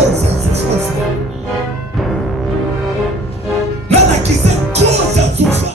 cause ya souffrance. Nalakisa cause ya souffrance.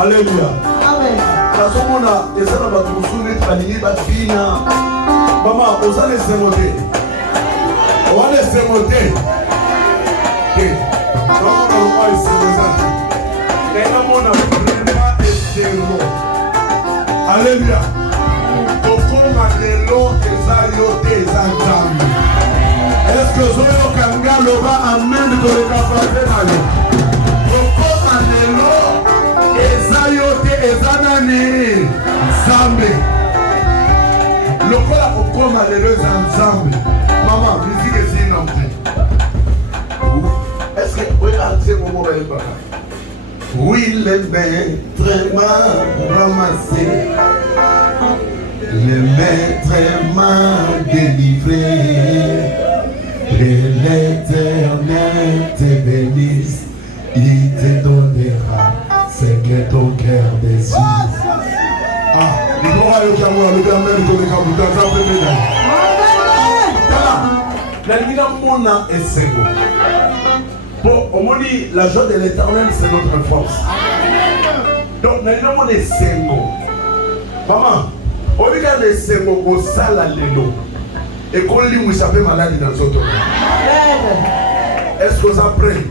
Alléluia. Amen. Parce qu'on a des gens qui sont venus travailler, maman, on a laissé monter. On va laisser monter. Non, on va essayer ça. Et là, on a vraiment essayé. Alléluia. Donc, on a des lots et des entamés. Est-ce que vous avez un gars là-bas en main de le café? Donc, on a des lots. Ezayote ezanani Zambe. Lokola okoma lelo Zambe. Maman, musique est inamté. Est-ce que vous avez un moment de baka? Oui, les maîtres m'ont ramassé. Le maître m'a délivré. Et l'Éternel te bénisse. Il te donnera. C'est que ton cœur désire. Ah, il faut aller au Cameroun, le Cameroun, le Cameroun, ça fait bien. La Ligamona est ségo. Bon, on m'a dit, la joie de l'Éternel, c'est notre force. Donc, la Ligamona est ségo. Maman, on regarde les ségo au sale à l'élo. Et qu'on lit où il s'appelle maladie dans notre monde. Est-ce que vous apprenez?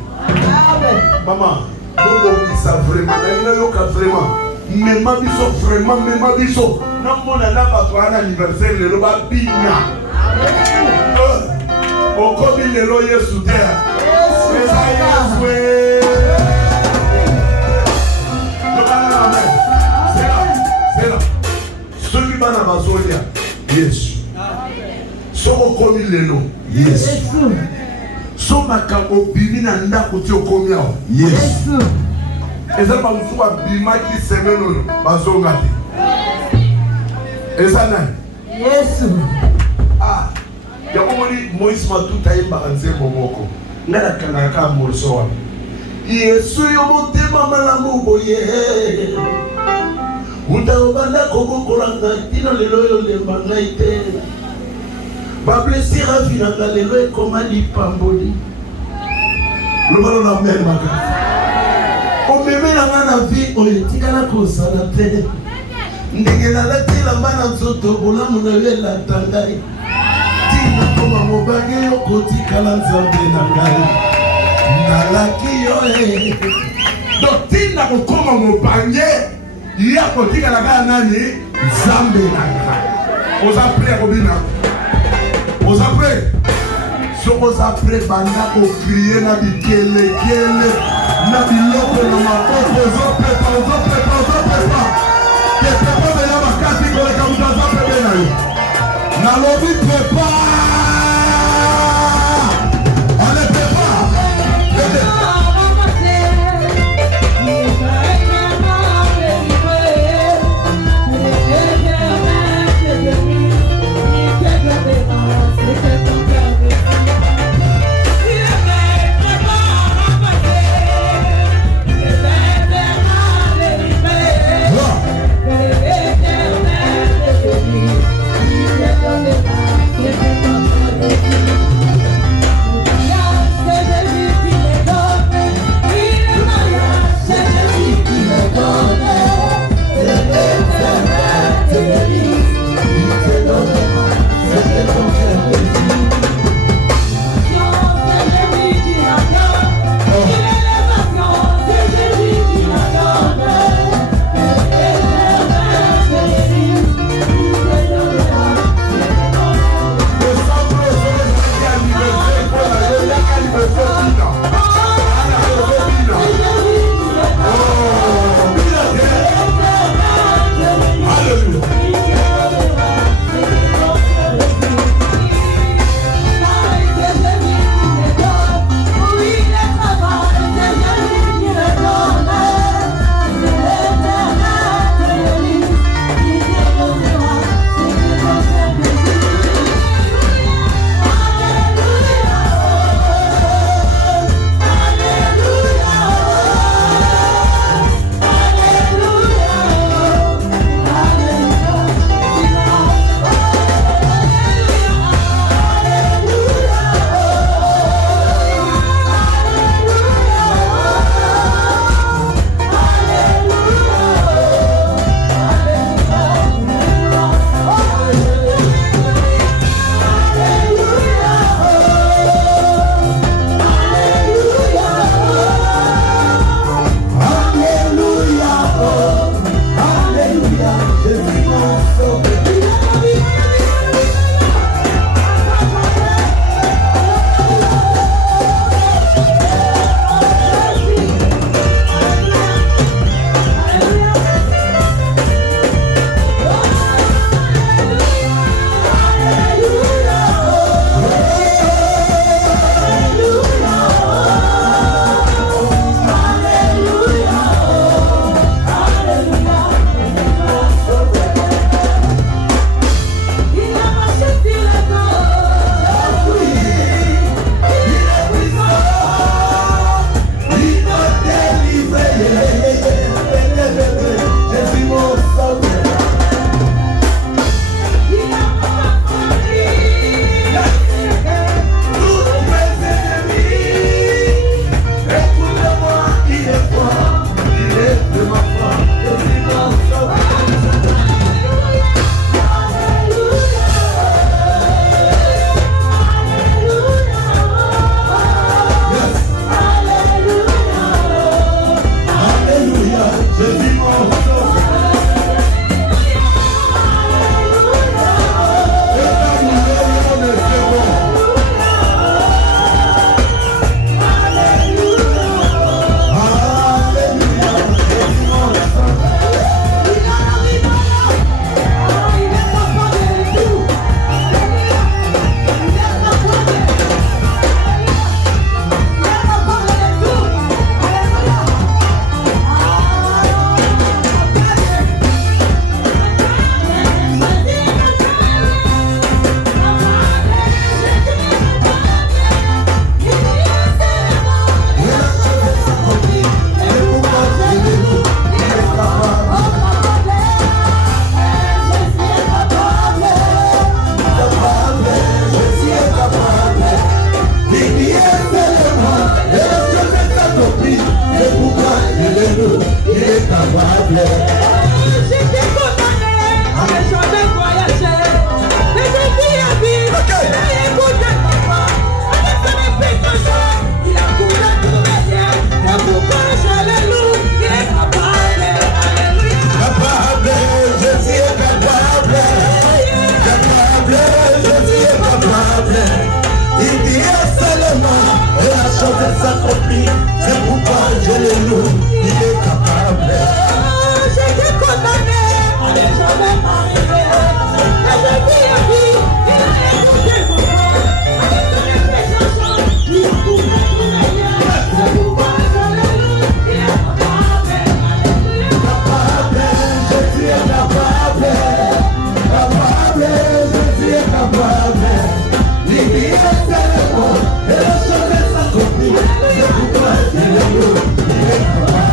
Maman. Donc, ça vraiment, mais ma biso vraiment, mais ma biso. Non, mon un anniversaire, le loba bina. On comme il est loyer sous terre. C'est là. Ceux qui vont à Amazonia, yes. Ceux qui comme il est low, yes. So makako bimina ndako ti okomia o. Yes. Eza ba musuwa bimaki semeno bazonga te. Eza nani? Yes. Ah. Ya komoni Moïse matuta yemba kanze momoko. Ngala kanaka morso wa. Yesu yo motema malamu boye. Uta obanda kobo kolanga tino lelo yo lemba ngaite. ba blessure à vie na lelo ekoma lipamboli lobalo na mère makasi omemela na vie oyo tikala kosala te ndenge nalatela bana nzoto bolamu na yo elata ngai tina koma mobange yo kotikala nzambe na ngai nalaki yo donc tina kokoma mobange ya kotikala kaka nani nzambe na ngai oza pre ya kobina oza pre soko oza pre banda kokrie na bikelekele na biloko na maboko ozoprepa kepepo deya makasi koleka mutu aza pebe na yo nalobi prepa ale prepa choses s'accomplissent. C'est pourquoi je le loue, il est capable. J'étais condamné à ne jamais m'arriver. Mais je dis à lui, il a écouté mon voix. Avec son expression, il a couvert tous les lieux. C'est pourquoi je le loue, il est capable. Alléluia. Capable, Jésus est capable. Capable, Jésus est capable. Libéré, c'est le mot, et la chose s'accomplit. C'est pourquoi je le loue, il est capable.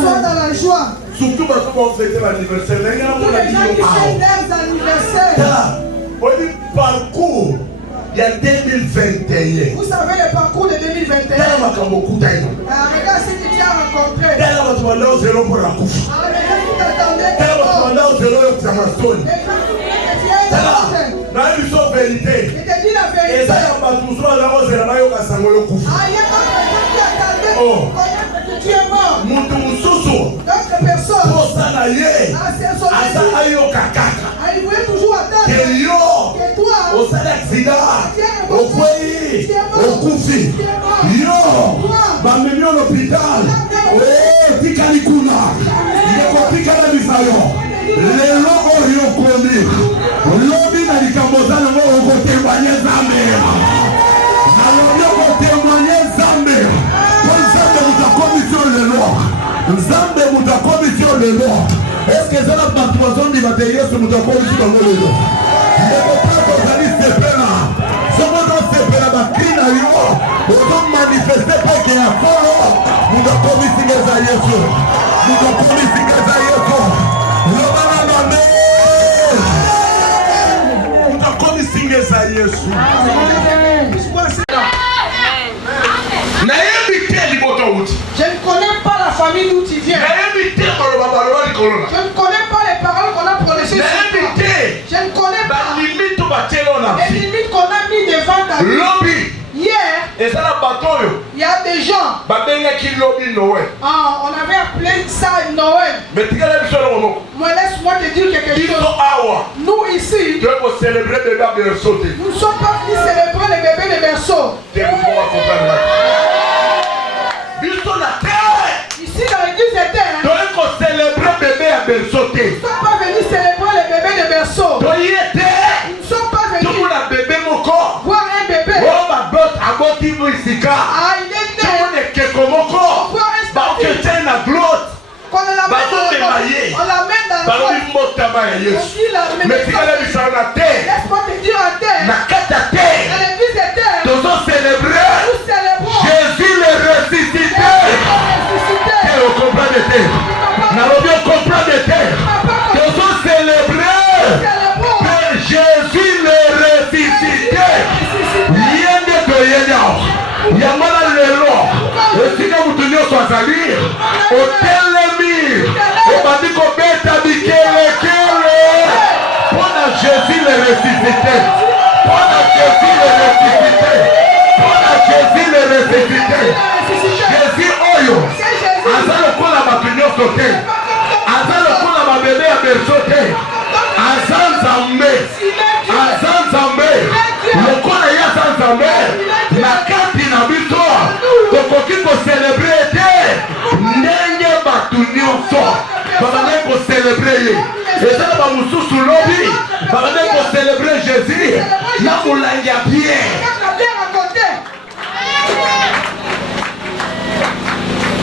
Sois dans la joie. Surtout parce qu'on fêtait l'anniversaire. Tous les gens qui fêtent leurs anniversaires. On dit parcours. Il y a 2021. Vous savez le parcours de 2021. Regarde ce que tu as rencontré. Regarde les gens qui t'attendaient. Les gens qui vérité. Je te dis la vérité. Il y a que tu es mort. D'autres personnes. Il voulait toujours attendre. Que toi. Nzambe mutakomisi lelo. Est-ce que ça la perturbation du matériel sur mutakomisi dans lelo? Ne peut pas kozali sepela. Somo do sepela bakina yo. Ozo manifester peke ya kolo. Mutakomisi ngeza Yesu. Mutakomisi ngeza Yesu. Lobana mame. Mutakomisi ngeza Yesu. Je ne connais pas la famille d'où tu viens. Je ne connais pas les paroles qu'on a prononcées sur toi. Je ne connais pas les limites qu'on a mis devant ta vie. Hier, il y a des gens. On avait appelé ça Noël. Mais laisse-moi te dire quelque Ils chose. sont awa. Nous ici, Dieu pour célébrer le bébé de sauter. nous ne sommes pas venus célébrer les bébés de berceau. Dieu pour pouvoir comprendre là. Ils sont la terre. Ici, dans l'église éterne, Dieu pour célébrer le bébé de sauter. nous ne sommes pas venus célébrer les bébés de berceau. Dieu était. Nous ne sommes pas Tout le venus monde a bébé mon corps. voir un bébé. Oh ma botte a botti musika. Ah, il est Tout le monde né. est quelque mon corps. Voir un Bah statut. que tiens la glotte. Quand on l'amène Bah, on l'amène dans Bah la lui mota ba On Yesu. dit la Mais si elle a vu ça en terre. Laisse-moi te dire en terre. Na kata Dans terre. l'église éterne, Nous allons célébrer nous célébrons Jésus le ressuscité. ressuscité. Et on comprend de terre. Nalobi on comprend de terre. Nous allons célébrer que Jésus le ressuscité. Yende to yenya. Yamala lelo. Esika mutu nyonso azali. Otelemi. Obandi kobeta bikelekele. Pona Jésus le ressuscité. Pona Jésus le ressuscité. Pona Jésus le ressuscité. Jésus oyo. Aza lokola bato nyonso te. Aza lokola babebe ya berso te. Aza nzambe. Aza nzambe. Lokola ye aza nzambe. Na kati na biso tokoki kocelebre te ndenge bato nyonso babandaki kocelebre ye. Eza na bamosusu lobi babandaki kocelebre Jésus na molangi ya bien.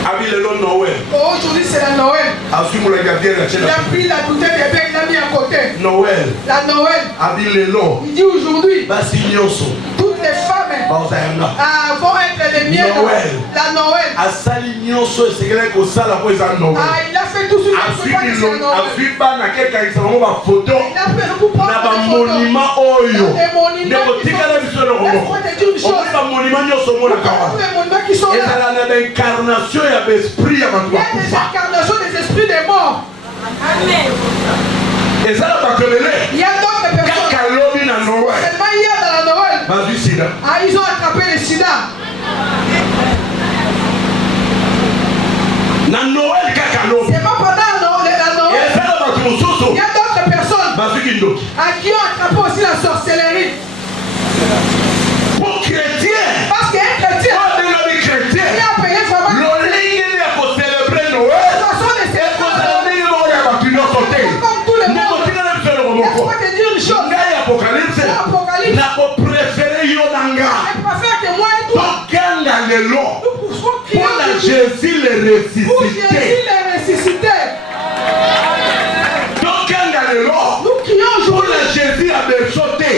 Abi lelo Noël. Aujourd'hui c'est la Noël. Azwi molangi ya bien na Il a pris la bouteille de bec, il l'a mis à côté. Noël. La Noël. Abi lelo. Il dit aujourd'hui, Basi nyonso. toutes les femmes Bazayanga. vont être les miennes. Noël. La Noël. Asali nyonso esekele kosala po eza Noël. Il a fait tout ce qu'il Azwi a fait. bilongo, azwi bana kekangisa bango bafoto Il a fait pour prendre na des photos. bamonima oyo. Des monuments Ndeko qui tikala sont- biso eloko moko. Laisse-moi te dire une chose. Omoni bamonima nyonso omonaka Tous wana. les monuments qui sont là, Ezala na baincarnation ya baesprit ya bato il y a des bakufa. incarnations des esprits des morts. Eza na bato lele Il y a d'autres personnes. kaka lobi na Noël Seulement hier dans la Noël, bazwi sida. ils ont attrapé le sida. Na Noël kaka lobi. C'est pas pendant la Noël. Eza na bato Il mosusu y a d'autres personnes bazwi kindoki. qui ont attrapé aussi la sorcellerie. Pour chrétien Parce qu'un chrétien, obengomi il chrétien a payé vraiment de lolenge ya kocelebre Noël façon de ekozala célébrer. ndenge moko ya bato nyonso te. Comme tout le Ndeko monde. tika na biso eloko moko. Laisse-moi te dire une chose. Ngai apocalypse Apocalypse. nakoprefere yo na nga Je préfère que moi et toi, toganga lelo nous pouvons crier mpona aujourd'hui Jésus le pour Jésus ressuscité. les ressuscité. Toganga lelo Nous crions aujourd'hui mpona Jésus ya berso te.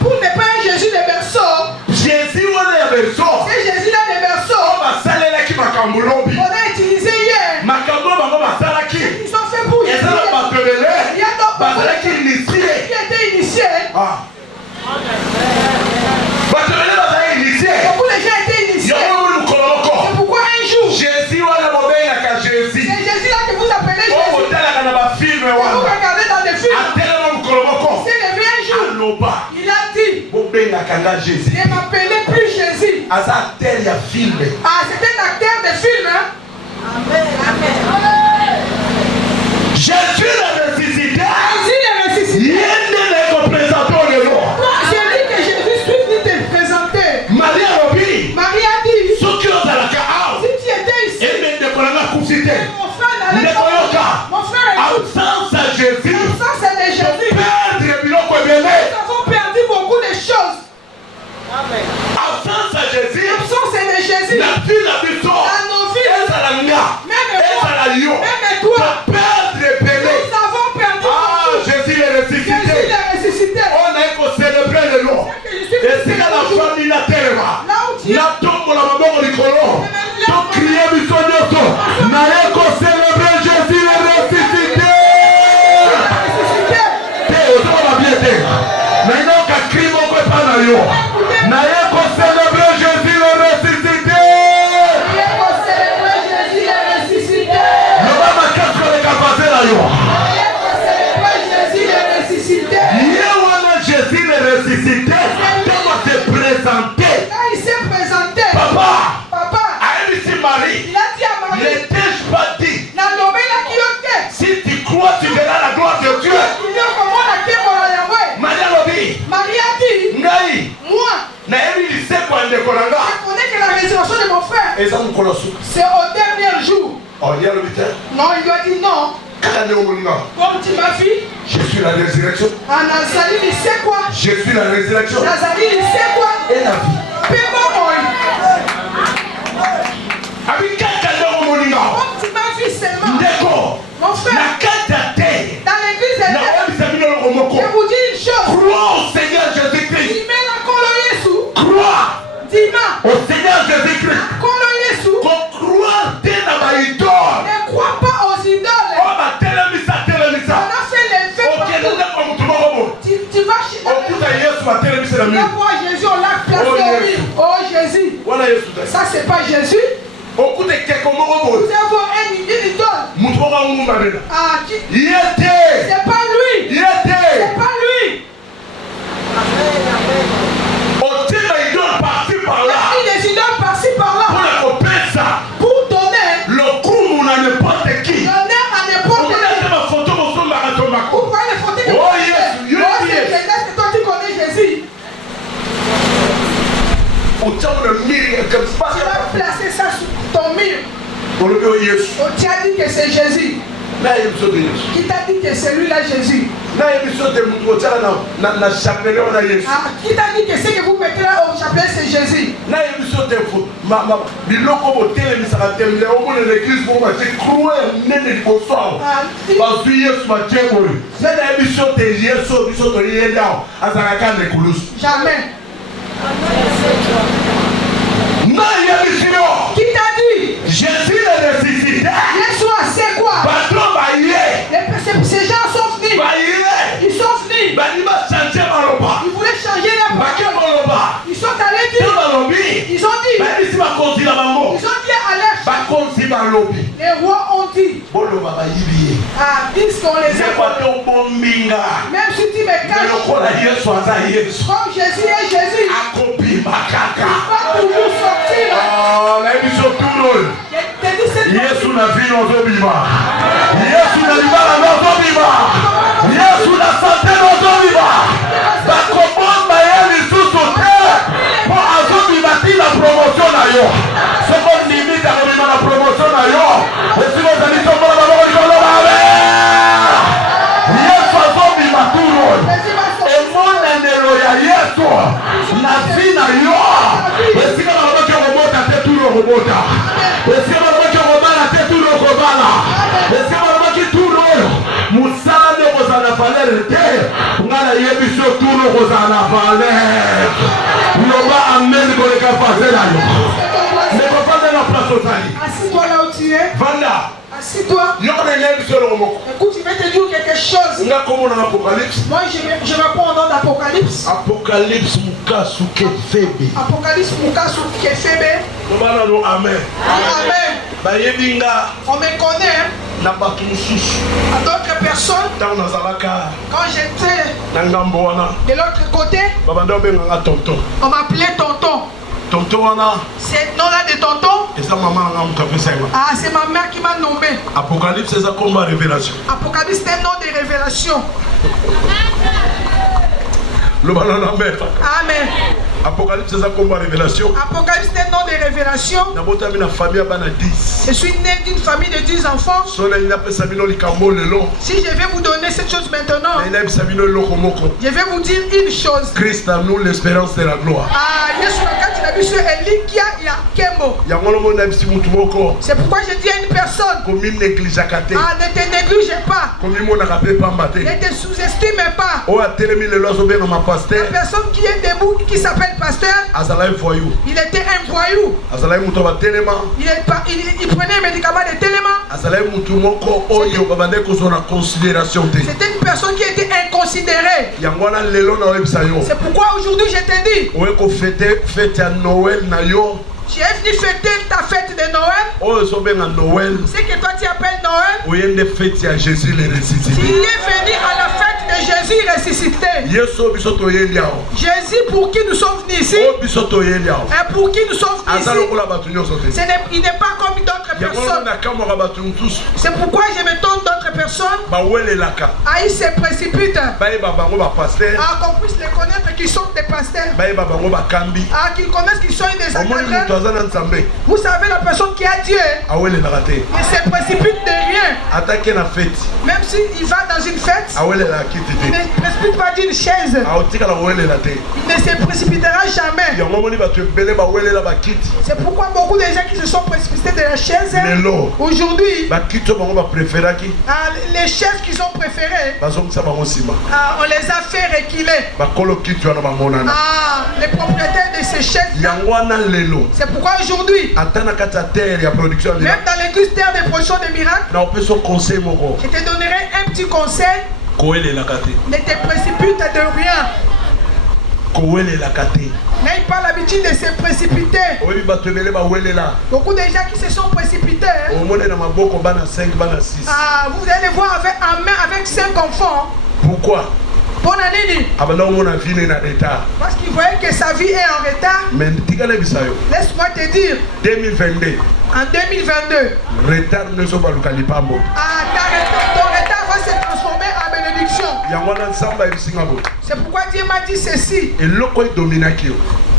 pour ne pas un Jésus de berceau. Jésus wana ya berso C'est Jésus-là de berceau. basalelaki makambo lobi On a utilisé hier. makambo bango basalaki Ils sont faits pour Jésus. eza na bato lele Il y a d'autres bazalaki personnes initie. qui étaient initiés. Bato lele bazalaki initie. Beaucoup de gens étaient initiés. yango moni mokolo moko C'est pourquoi un jour, Jésus wana bobengaka Jésus c'est Jésus-là que vous appelez po Jésus. botalaka na bafilme Vous wana regardez dans des films. atelema mokolo moko C'est levé un jour. aloba Il a dit, bobengaka nga Jésus ne m'appelez plus Jésus. aza acteur ya filme. C'est un acteur de film. Hein? Jésus le ressuscité Jésus est ressuscité. yende na ekopresente o lelo C'est lui que Jésus suis venu te présenter. Marie alobi Marie a dit, soki ozalaka awa si tu étais ici, ebe ndeko nanga akufi te. mon frère n'allait Ndeko pas. yoka Mon frère écoute. absence ya Jésus Ça, c'est de Jésus. perdre biloko ebele. Nous avons perdu beaucoup de choses. Absence ya Jésus L'absence c'est de Jésus. na fila C'est au dernier jour. Oh, il y a le butin. Non, il lui a dit non. Comme tu m'as vu. Je suis la résurrection. Ah, Nazali, il sait quoi? Je suis la résurrection. Nazali, il sait quoi? Et la vie. Comme tu m'as vu seulement. Mon frère. Dans l'église, je vous dis une chose. Crois au Seigneur Jésus-Christ. Dis-moi la Jésus. Crois Dis-moi. au Seigneur Jésus-Christ. Jésus. Ne crois pas aux idoles. On a fait les faits partout. Tu vas chez la voir Jésus, on l'a placé au mur. Oh Jésus. Ça c'est pas Jésus. Nous avons une idole. Ah, c'est pas lui. C'est pas lui. Il des idoles par-ci par-là. Pour donner l'honneur à n'importe qui. Vous voyez les photos que c'est toi qui connais Jésus. Tu vas placer ça sur ton mur. Tu as dit que c'est Jésus. Qui t'a dit que c'est lui là Jésus? Ah, qui t'a dit que ce que vous mettez là au chapelet c'est Jésus? Jamais. Qui t'a dit? Jésus le ressuscité. Yeshua, c'est quoi? Ces gens sont venus. Ils sont venus. Ils voulaient changer la parole. Ils sont allés dire. Ils ont dit. Ils ont dit à l'air. Les rois ont dit. Ah, disent qu'on les a. Même si tu me caches. Comme Jésus est Jésus. Il va toujours sortir. Yesu na vino zobima. Yesu na libala na zobima. Yesu na santé na zobima. Bakobomba yeli susu te. Po azobima ti la promotion na yo. Soko limite a kobima na promotion na yo. Esi mo zali tombola ba boko likolo babe. Yesu azobima turo. Emonanelo ya Yesu na vina yo. Esi kama baboke robota te turo robota. Esi kama musala de kozana valeur te ngala yebiso turo kozana valeur loba amen koleka fazela yo ne ko pas la place au tali. Assis-toi là où tu es. Vanda. Assis-toi. Écoute, je vais te dire quelque chose. Moi, je réponds au nom d'Apocalypse. Apocalypse Mukasu Kefebe. Apocalypse Mukasu Kefebe. Amen. Amen. On me connaît. À d'autres personnes. Quand j'étais de l'autre côté, on m'appelait tonton. C'est le nom là de tonton. Ah, c'est ma mère qui m'a nommé. Apocalypse, c'est ça comme révélation. Apocalypse, c'est un nom de révélation. Amen. Apocalypse, c'est ça comme révélation. Apocalypse, c'est un nom de révélation. Je suis né d'une famille de 10 enfants. Si je vais vous donner cette chose maintenant, je vais vous dire une chose. Christ en nous l'espérance de la gloire. C'est pourquoi je dis à une personne, ne te néglige pas. Ne te sous-estime pas. La personne qui est debout, qui s'appelle pasteur, il était un voyou. Il prenait un médicament de téléma. C'était une personne qui était inconsidérée. C'est pourquoi aujourd'hui je te dis, tu es venu fêter ta fête de Noël. C'est que toi tu appelles Noël. Tu es venu à la fête de Jésus ressuscité. Jésus pour qui nous sommes venus ici. Et pour qui nous sommes venus ici. Il n'est pas comme d'autres personnes. C'est pourquoi je me tourne d'autres d'autres personnes, ils se précipitent. Qu'on puisse les connaître qui sont des pasteurs. Qu'ils connaissent qu'ils sont des encadreurs. Vous savez, la personne qui a Dieu, il se précipite de rien. Même s'il va dans une fête, il ne se précipite pas d'une chaise. Il ne se précipitera jamais. C'est pourquoi beaucoup de gens qui se sont précipités de la chaise, aujourd'hui, les chaises qu'ils ont préférées, on les a fait reculer. Les propriétaires de ces chaises, c'est pourquoi aujourd'hui, même dans l'église terre de production des miracles, je te donnerai un petit conseil. Ne te précipite de rien. N'aie pas l'habitude de se précipiter. Beaucoup de gens qui se sont précipités, vous allez voir avec 5 enfants. Pourquoi? Parce qu'il voyait que sa vie est en retard. Laisse-moi te dire, 2022. En 2022, ton retard va se transformer en bénédiction. C'est pourquoi Dieu m'a dit ceci.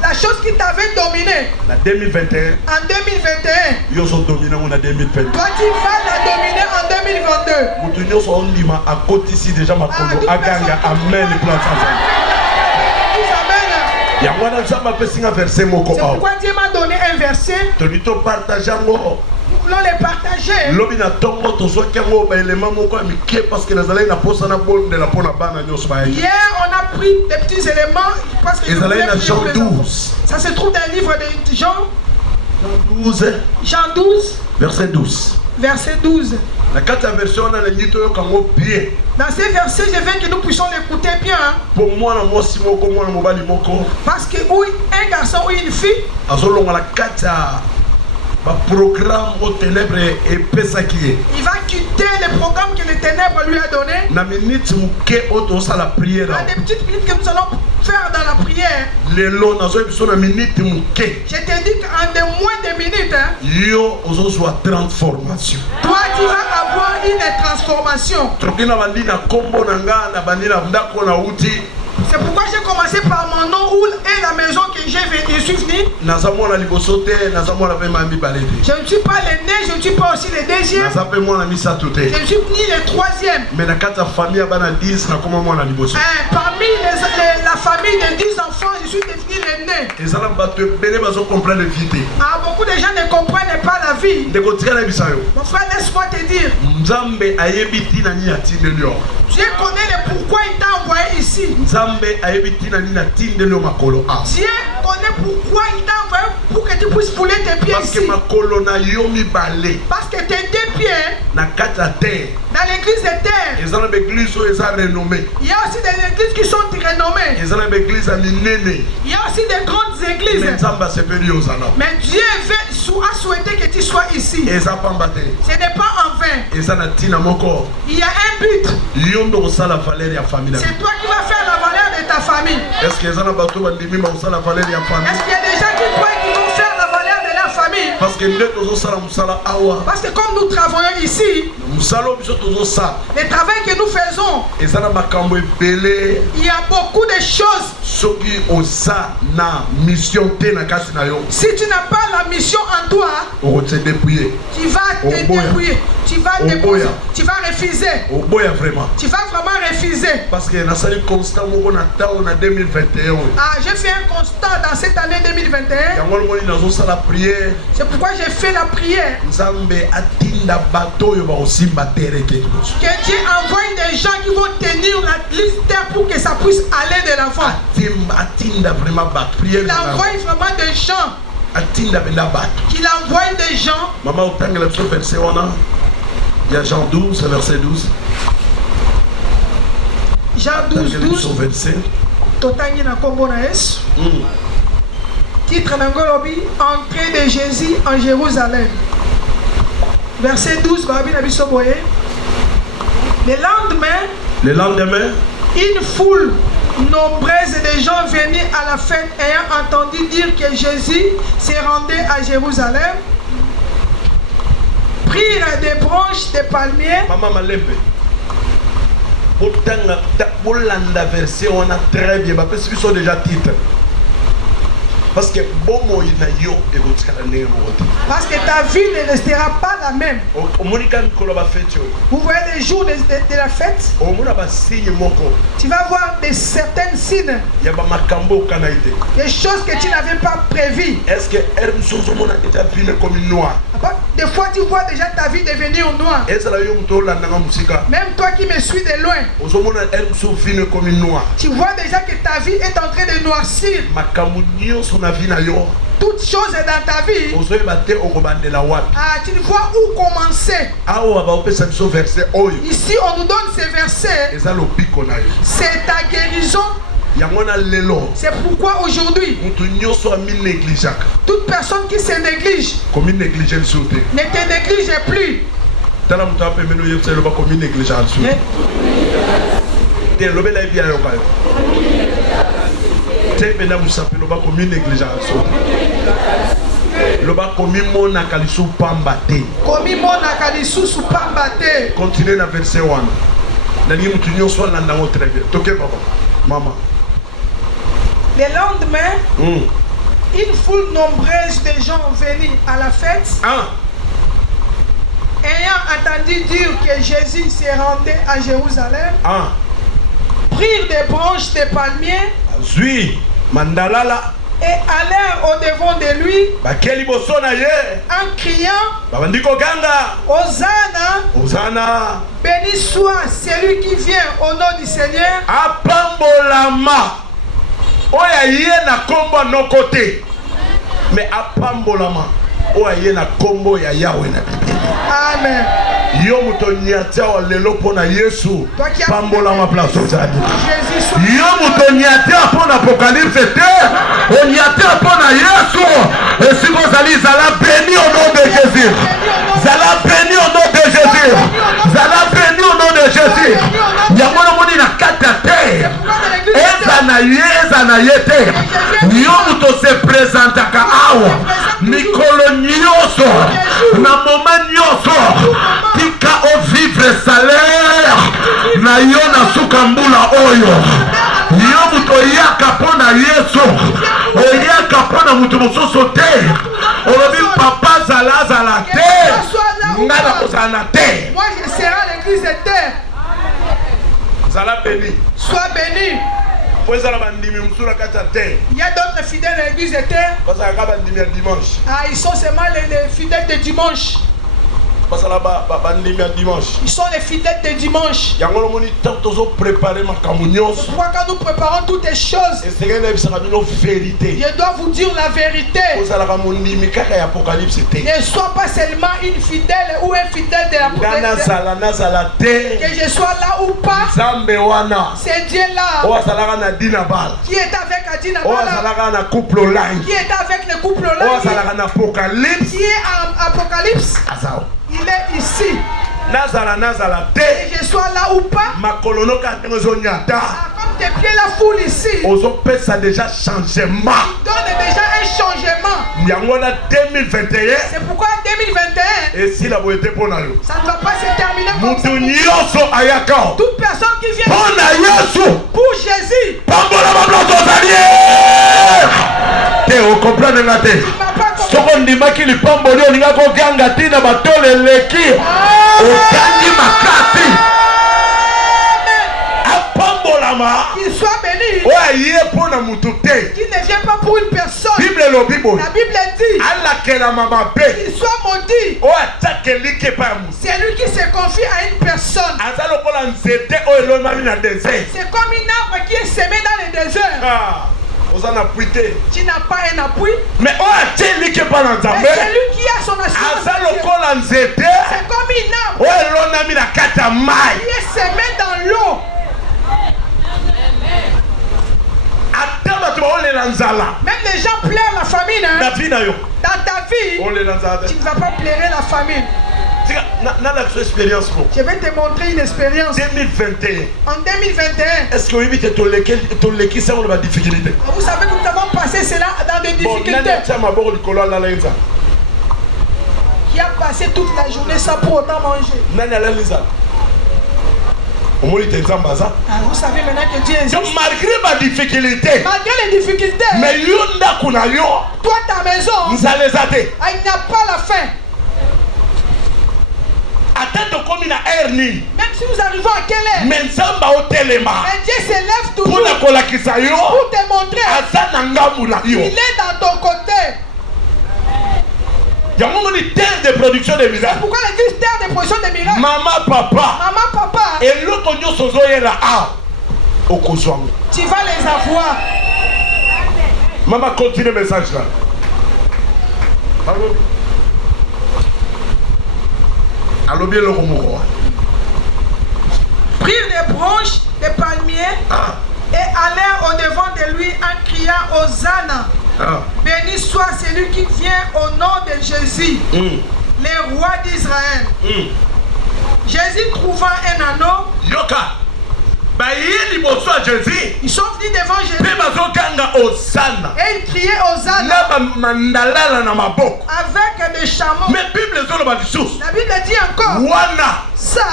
La chose qui t'avait dominé en 2021, toi tu vas la dominer en 2022. C'est pourquoi Dieu m'a donné un verset. Nous les partager. Hier on a pris des petits éléments parce que ça se trouve dans le livre de Jean. Jean 12. Verset 12. Verset 12. Dans ces versets, je veux que nous puissions l'écouter bien. Parce que un garçon ou une fille, il va quitter le programme que les ténèbres lui a donné. À des petites minutes que nous allons faire dans la prière. Je te dis qu'en de moins de minutes, toi tu vas avoir une transformation. C'est pourquoi j'ai commencé par mon nom et la maison que je suis venu. Je ne suis pas l'aîné, je ne suis pas aussi le deuxième. Je suis ni le troisième. Parmi la famille de 10 enfants, je suis devenu l'aîné. Beaucoup de gens ne comprennent pas la vie. Mon frère, laisse-moi te dire. Dieu connaît le pourquoi il t'a envoyé ici. Dieu connaît pourquoi il t'a envoyé pour que tu puisses fouler tes pieds ici. Parce que tes deux pieds dans l'église de terre, il y a aussi des églises qui sont renommées. Il y a aussi des grandes églises. Mais Dieu a souhaité que tu sois ici. Ce n'est pas en vain. Il y a un but. C'est toi qui vas faire la valeur de ta famille. Est-ce qu'il y a des gens qui croient qu'ils vont faire la valeur de leur famille? Parce que comme nous travaillons ici, le travail que nous faisons, il y a beaucoup de choses. Si tu n'as pas la mission en toi, tu vas te débrouiller. Tu vas refuser. Tu vas vraiment refuser. Parce que j'ai fait un constat dans cette année 2021. C'est pourquoi j'ai fait la prière. Que Dieu envoie des gens qui vont tenir la liste terre pour que ça puisse aller de l'avant. Il envoie vraiment des gens. Qu'il envoie des gens. Maman, il y a Jean 12, verset 12. Jean 12, 12. Totangi na kombo na Yesu. Titre Nangolobi, entrée de Jésus en Jérusalem. Verset 12, Babi na biso boye. Le lendemain, une foule nombreuse de gens venus à la fête ayant entendu dire que Jésus se rendait à Jérusalem, prit prirent des branches de palmier. Maman Malembe. Pour l'anda verset, on a très bien. Parce qu'ils sont déjà titres. Parce que bon mot il n'a yo et votre calendrier. Parce que ta vie ne restera pas la même. Vous voyez les jours de la fête. Tu vas voir certains signes. Des choses que tu n'avais pas prévues. Est-ce que des fois tu vois déjà ta vie devenir noire. Même toi qui me suis de loin. Tu vois déjà que ta vie est en train de noircir. Toutes choses dans ta vie. Ah, tu ne vois où commencer. Ici on nous donne ces versets. C'est ta guérison. C'est pourquoi aujourd'hui toute personne qui se néglige ne te néglige plus. Continuez dans verset 1. Maman. Le lendemain, une foule nombreuse de gens venus à la fête, ayant entendu dire que Jésus se rendait à Jérusalem, prirent des branches de palmier et allèrent au-devant de lui en criant Hosanna, béni soit celui qui vient au nom du Seigneur. Oya yé na kombo no côté. Mais apambolama. Oya yé na kombo ya Yahweh na Bible. Amen. Yo mutonyata wa lelo pona Yesu. Pambolama place ozali. Yo mutonyata pona Apocalypse terre. Onyata pona Yesu. Et si vous allez zala béni au nom de Jésus. Zala béni au nom de Jésus. Zala béni au nom de Jésus. Yamona moni na kata terre. Ezanayete Nyomuto se présentaka awa Mikolo nyoso Na moment nyoso Tika o vivre salaire Na yo na sukambula oyo Nyomuto yaka pona Yesu Oyaka pona mutu mososo te Olobi papa zala te Ngana kozana te. Moi je serai à l'église de terre. Zala béni. Sois béni. Il y a d'autres fidèles à l'église de terre. Ah, ils sont seulement les fidèles de dimanche. Ils sont les fidèles de dimanche. Pourquoi quand nous préparons toutes les choses, je dois vous dire la vérité. Ne sois pas seulement une fidèle ou un fidèle de l'Apocalypse. Que je sois là ou pas, c'est Dieu là qui est avec Adina Bala, qui est avec le couple là, qui est en Apocalypse. Il est ici. Et je sois là ou pas. Comme tes pieds la foule ici. Il donne déjà un changement. C'est pourquoi 2021, ça ne va pas se terminer comme ça. Toute personne qui vient pour Jésus. Vous comprenez la tête? Sokondimaki lipamboli olinga koganga tina batole leki okangi makati apambolama qu'il soit béni oye pona mutu te qui ne vient pas pour une personne. La Bible dit alakela mamabe qu'il soit maudit. O atakelike pa mu c'est lui qui se confie à une personne. azalokola nzete oyo elomami na désert. C'est comme une arbre qui est semé dans le désert. Tu n'as pas un appui. Mais c'est lui qui a son assurance. C'est comme une arbre qui est semé dans l'eau. Même les gens pleurent la famine. Dans ta vie, tu ne vas pas pleurer la famine. Je vais te montrer une expérience. 2021. En 2021. Est-ce que vous savez que nous avons passé cela dans des difficultés. Qui qui a passé toute la journée sans pour autant manger. Vous savez maintenant que Dieu existe. Malgré ma difficulté, malgré les difficultés, mais toi ta maison, il n'y a pas la faim. Même si nous arrivons à quelle heure, mais Dieu s'élève toujours pour te montrer il est dans ton côté. Il y a une terre de production de miracles. C'est pourquoi l'église terre de production de miracles. Maman, papa. Et l'autre tu vas les avoir. Maman, continue le message là. Allô bien le remords. Prirent les branches des palmiers et allèrent au devant de lui en criant Hosanna. Béni soit celui qui vient au nom de Jésus, le roi d'Israël. Jésus trouva un anneau. Ils sont venus devant Jésus. Et ils criaient Hosanna avec des chameaux. La Bible dit encore ça.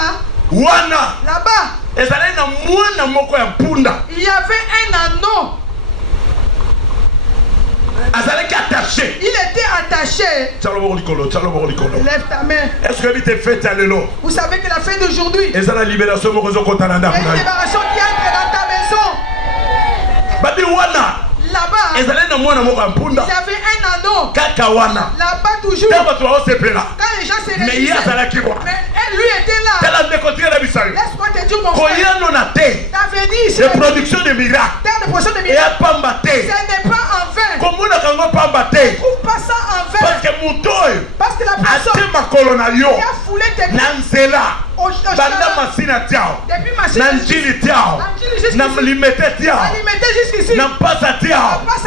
Là-bas, il y avait un anneau. Il était attaché. Lève ta main. Est-ce que tu fais vous savez que la fête d'aujourd'hui, il y a une libération qui entre dans ta maison. Là-bas, il y avait un anneau. Là-bas toujours. Quand les gens se réjouissaient, mais lui était là. Laisse-moi te dire mon frère. T'avais dit ici. De production de miracles. Terre de production de miracles. Ce n'est pas en vain. Ne trouve pas ça en vain. Parce que la personne qui a foulé tes pieds. Depuis ma jusqu'ici.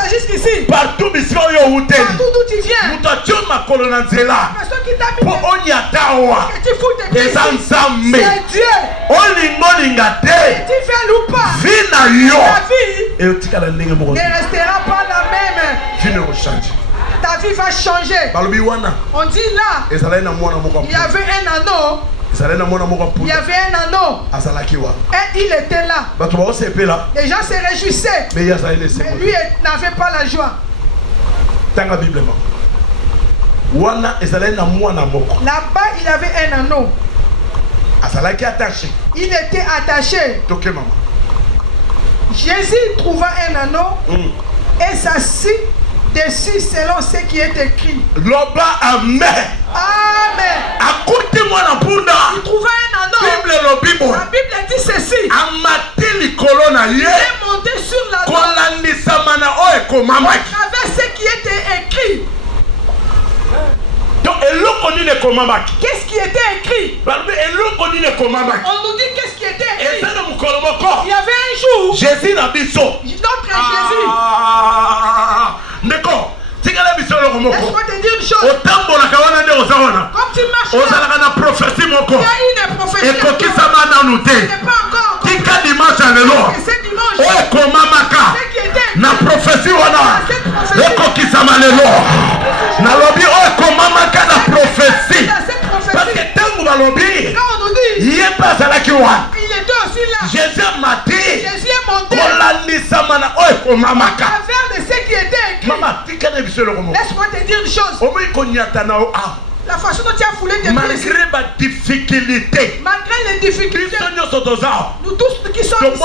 Jusqu'ici. Partout d'où tu viens. La personne qui t'a mis que tu fous tes pieds. C'est Dieu. Si tu fais ou pas, ta vie ne restera pas la même. Ta vie va changer. On dit là, il y avait un anneau. Il y avait un anneau. Et il était là. Les gens se réjouissaient. Mais lui n'avait pas la joie. Là-bas, il y avait un anneau. Il était attaché. Jésus trouva un anneau et s'assit dessus selon ce qui est écrit. Amen. Il trouva un anneau. La Bible dit ceci. Il est monté sur l'anneau à travers ce qui était écrit. Qu'est-ce qui était écrit? On nous dit qu'est-ce qui était écrit. Il y avait un jour, Jésus notre Jésus. Laisse-moi te dire une chose. Comme tu marches là, il y a une prophétie. Ce n'est pas encore. Et ce dimanche, ce qui était écrit. Parce que quand on nous dit, il était aussi là. Jésus est monté à travers de ce qui était écrit. Laisse-moi te dire une chose. La façon dont tu as foulé tes pieds, malgré les difficultés, nous tous qui sommes ici,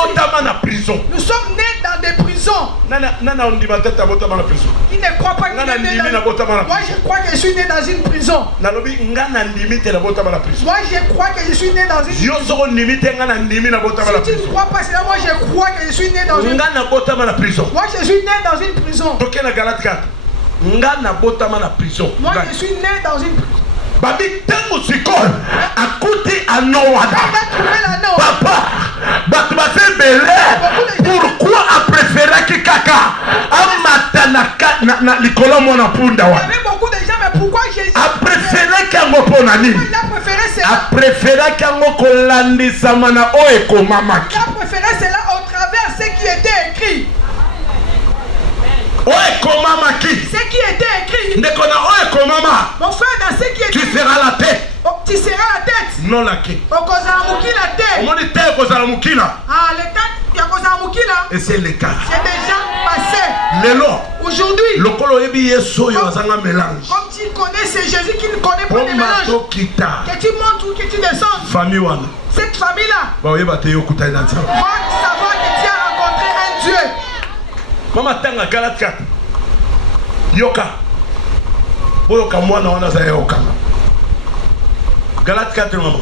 nous sommes nés dans des prisons. Qui ne croient pas qu'il est né dans... Moi je crois que je suis né dans une prison. Moi je crois que je suis né dans une prison. Si tu ne crois pas cela, moi je crois que je suis né dans une prison. Moi je suis né dans une prison. Moi je suis né dans une prison. Babi tango sikol akuti anowada. Papa, batubase belé. Pourquoi a préféré que kaka amata na likolo mona punda wa? Il y avait beaucoup de gens, mais pourquoi Jésus a préféré kango ponani? Il a préféré cela. A préféré kango kolandisa mana oeko mamaki. Il a préféré cela au travers ce qui était écrit. Ouais, comment maki? Ce qui était écrit. Ndekona ouais, comment ma? Mon frère, dans ce qui est Tu écrit. seras la tête. Oh, tu seras la tête. Non la qui. Okozamukila tête. On dit tête kozala mukila. Ah, le tête, Yakozamukila. Et c'est le cas. C'est déjà passé. Lelo. Aujourd'hui. Lokolo ebi yeso yo azanga mélange. Comme tu connais, c'est Jésus qui ne connaît pas les mélanges. Que tu montes ou que tu descendes. Famille wana. Cette famille-là. Ba oyeba te yo kutai na nzambe. Moi, savoir que tu as rencontré un Dieu. Mama tanga Galate 4. Yoka. Boyoka mwana wana za yoka. Galate 4 maman.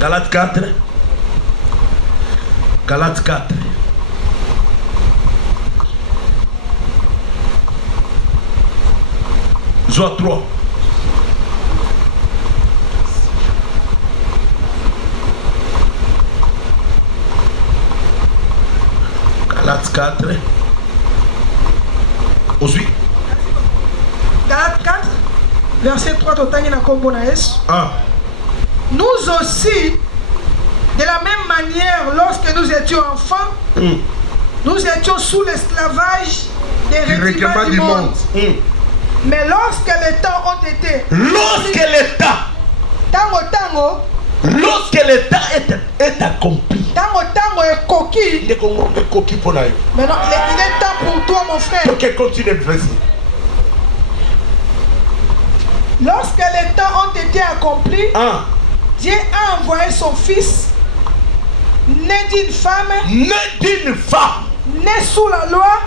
Galate 4. Galate 4. Joie 3. Galate 4. Ensuite. Galate 4, verset 3, Totani na Kombo na Yesu. Nous aussi, de la même manière, lorsque nous étions enfants, nous étions sous l'esclavage des rudiments du monde. Mais lorsque les temps ont été... Lorsque les temps est accompli. Maintenant, il est temps pour toi, mon frère. Lorsque les temps ont été accomplis, Dieu a envoyé son fils, né d'une femme, né sous la loi,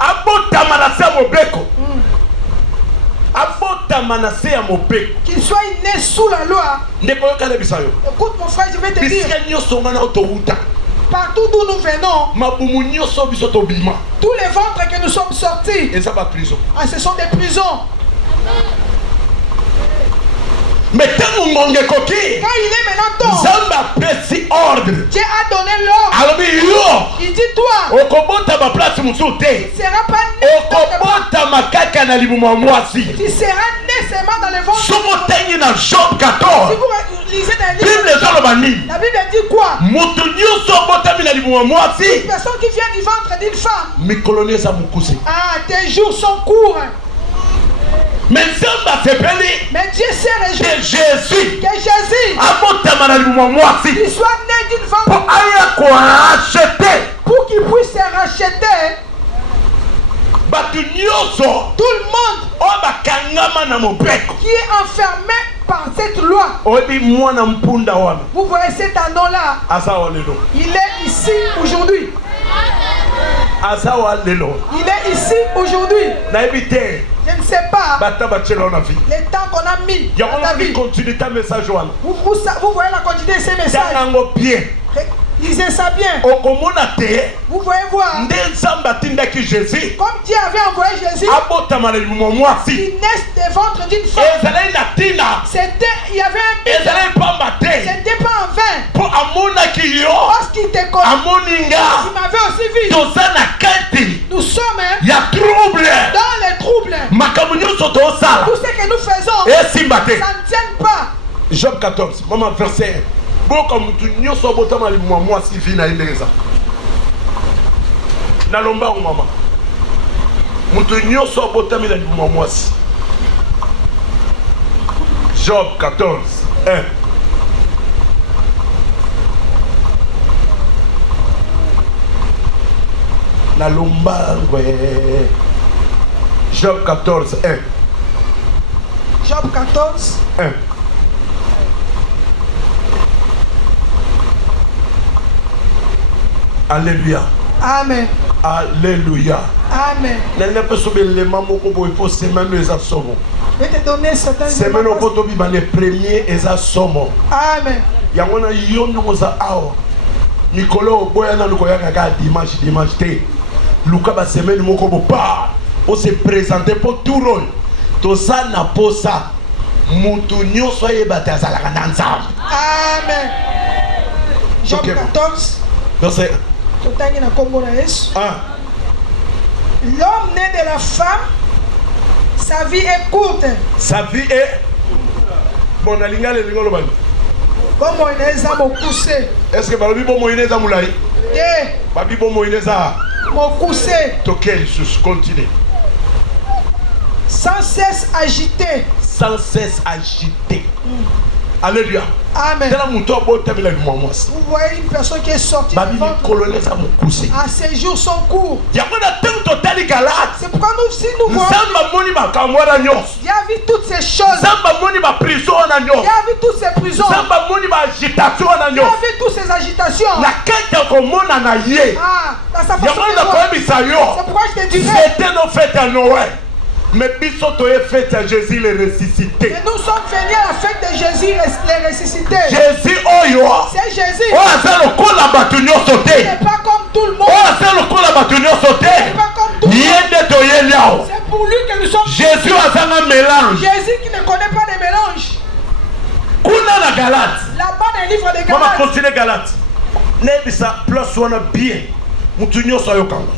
qu'il soit né sous la loi. Écoute mon frère, je vais te dire, partout d'où nous venons, tous les ventres que nous sommes sortis, ce sont des prisons. Mais quand il est maintenant temps, Dieu a donné l'ordre. Il dit toi, tu ne seras pas né. Tu seras né seulement dans le ventre. Si vous lisez dans le livre, la Bible dit quoi? Une personne qui vient du ventre d'une femme, tes jours sont courts. Mais Dieu s'est réjoui que Jésus qu'il soit né d'une femme pour qu'il puisse se racheter tout le monde qui est enfermé par cette loi. Vous voyez cet anneau-là, il est ici aujourd'hui. Il est ici aujourd'hui. Je ne sais pas les temps qu'on a mis dans la vie. Vous voyez la continuité de ces messages. Lisez ça bien. Vous voyez voir. Comme Dieu avait envoyé Jésus, il naît des ventres d'une femme. C'était, il y avait un but. C'était pas en vain. Lorsqu'il te connaît, il m'avait aussi vu. Nous sommes dans les troubles. Tout ce que nous faisons, ça ne tient pas. Job 14, maman, verset 1. Job 14, 1. Job 14, 1. Job 14, 1. Alléluia. Amen. Alléluia. Amen. Je vais te donner certains éléments. Les premiers esasomo. Amen. Yangona yonoza ao. Nicolo boyana lukoya kaka dimanche te. Luka ba semaine moko bopa. On se présenter pour tout rôle. To ça na posa. Mutu nyoso yebate azalaka na nzambe. Amen. Job 14. Verset 1. L'homme né de la femme, sa vie est courte. Sa vie est bon alinga le lingolo bani. Bon ineza mo poussé. Est-ce que balobi bon ineza mulai? Yeah. Babi bon ineza. Mokuse. Toquel sous continue. Sans cesse agité. Sans cesse agité. Alléluia. Amen. Vous voyez une personne qui est sortie du ventre. À ces jours sont courts. C'est pourquoi nous, si nous voyons, il y a vu toutes ces choses. Il y a vu toutes ces prisons. Il y a vu toutes ces agitations. Dans sa façon de voir. C'est pourquoi je te dirais. Mais fête à Jésus le ressuscité. Et nous sommes venus à la fête de Jésus le ressuscité. Jésus c'est Jésus. Il n'est pas comme tout le monde. Il n'est pas comme tout le monde. C'est pour lui que nous sommes. Jésus a un mélange. Jésus qui ne connaît pas les mélanges. Là-bas dans le livre de Galates. Maman continue Galates. Nebisa place on a bien. Mutunyo soyokanga.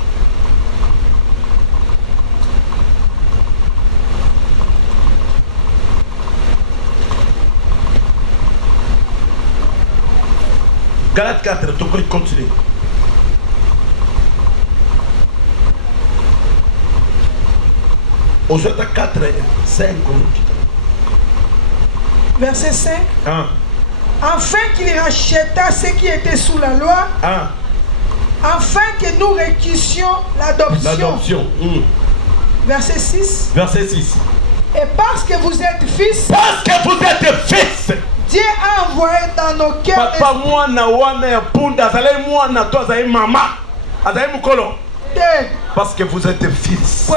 Galates 4, tu peux continuer. Au 4, 5. Verset 5. Ah. Afin qu'il racheta ceux qui étaient sous la loi. Ah. Afin que nous réquissions l'adoption. Verset 6. Verset 6. Et parce que vous êtes fils. Parce que vous êtes fils. Dieu a envoyé dans nos cœurs. Papa mwana wana ya punda azalai mwana to azalai mama azalai mukolo. Parce que vous êtes fils.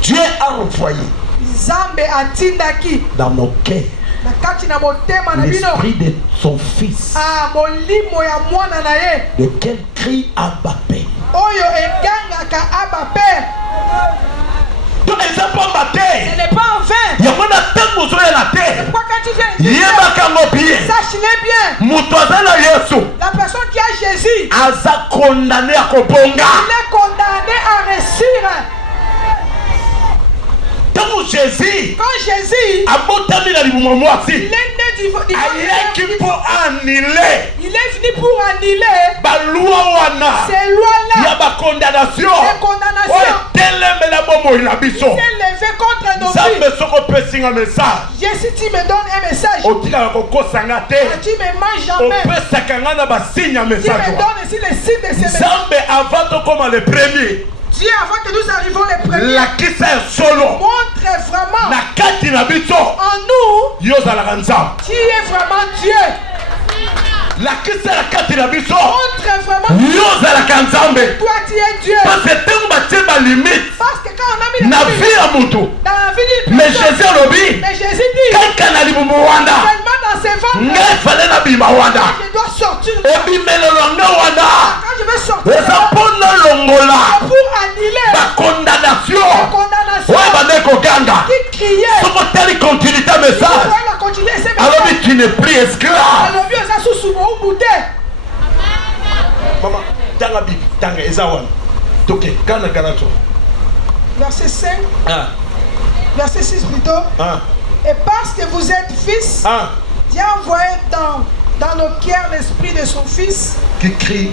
Dieu a envoyé dans nos cœurs l'esprit de son fils. De quel cri Abba Père. Donc ils sont pas battus. Ce n'est pas en vain. Il y a mon attente pour la terre. Pourquoi quand tu viens sache-le bien. La personne qui a Jésus, Aza condamné à Kobonga. Il est condamné à réussir. Quand Jésus il est né du il est venu pour annuler ces lois-là, condamnation. Il s'est levé contre nos vies. Si tu me donnes un message, tu me manges jamais. Tu me donnes aussi les signes de ces messages. Dieu, avant que nous arrivions les premiers, montre vraiment en nous qui est vraiment Dieu. Montre vraiment toi tu es Dieu. Parce que quand on a mis la vie dans la vie d'une personne, mais Jésus dit seulement dans ses ventres je dois sortir de là. Quand je vais sortir pour annuler la condamnation qui criait. Alors tu n'es plus esclave. Maman, tanga bibi, tanga ezawan. Toke, kana galato. Verset 5. Ah. Verset 6 plutôt. Ah. Et parce que vous êtes fils, Dieu a envoyé dans nos cœurs l'esprit de son fils qui crie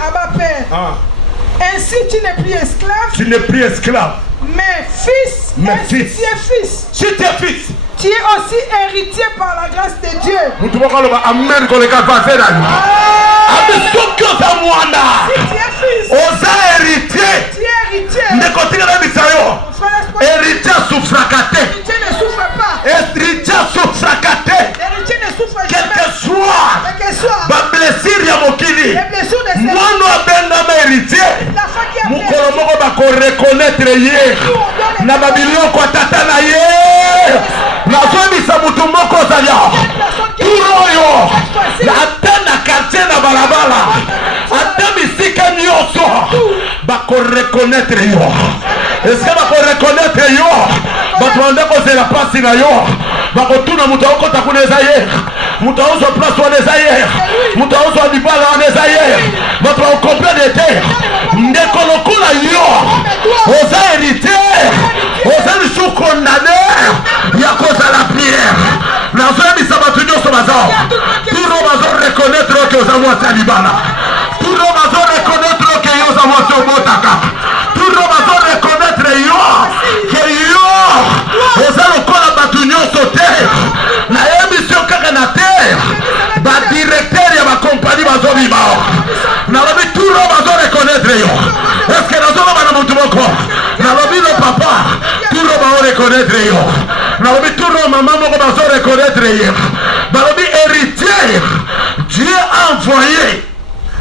Abba Père. Ah. Ainsi tu n'es plus esclave. Tu n'es plus esclave. Mais fils. Mais fils. Tu es fils. Si tu es fils. Tu es aussi héritier par la grâce de Dieu. Si tu es fils, tu es héritier. Héritier ne souffre pas. Héritier ne souffre jamais. Quel que soit les blessures de ses héritier. Nazomisa mutu moko zalia turoyo atana quartier na balabala atamisika nyoso bako reconnaître yo. Est-ce que bako reconnaître yo batwande ko zela pasi na yo bako tuna mutu okota kuneza ye mutu ozo place waneza ye mutu ozo dibala waneza ye batwa comprendre te ndeko lokula yo oza héritier oza lisu condamné ya koza la prière nazo yebisa bato nyonso baza turo bazo reconnaître oke oza mwasi ya libala reconnaître yo? Est-ce que nazo ba na mutu moko? Na lobi no papa, tout le monde reconnaître yo. Na lobi tout le maman moko ba so reconnaître yo. Ba lobi héritier. Dieu a envoyé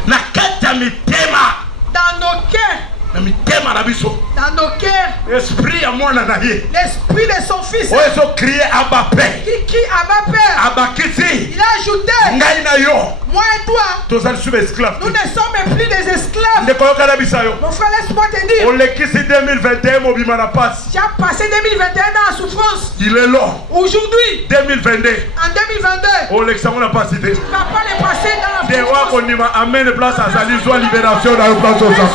na kata mitema dans nos cœurs. Na mitema na biso. Dans nos cœurs. Esprit ya mwana na ye. L'esprit de son fils. O eso crier Abba Père. Qui crie Abba Père. Abba kiti. Il a ajouté. Ngai na yo. Moi et toi. Tozali sous esclave. Nous ne sommes plus des esclaves. Ndeko yo kana bisa yo. Mon frère, laisse-moi te dire. On lekisi 2021 mobima na passe. Tu as passé 2021 dans la souffrance. Il est long. Aujourd'hui. 2022. En 2022. On lekisa mona passe Tu ne vas pas les passer dans la de wa souffrance. konima amen place azali zo libération na yo place osa.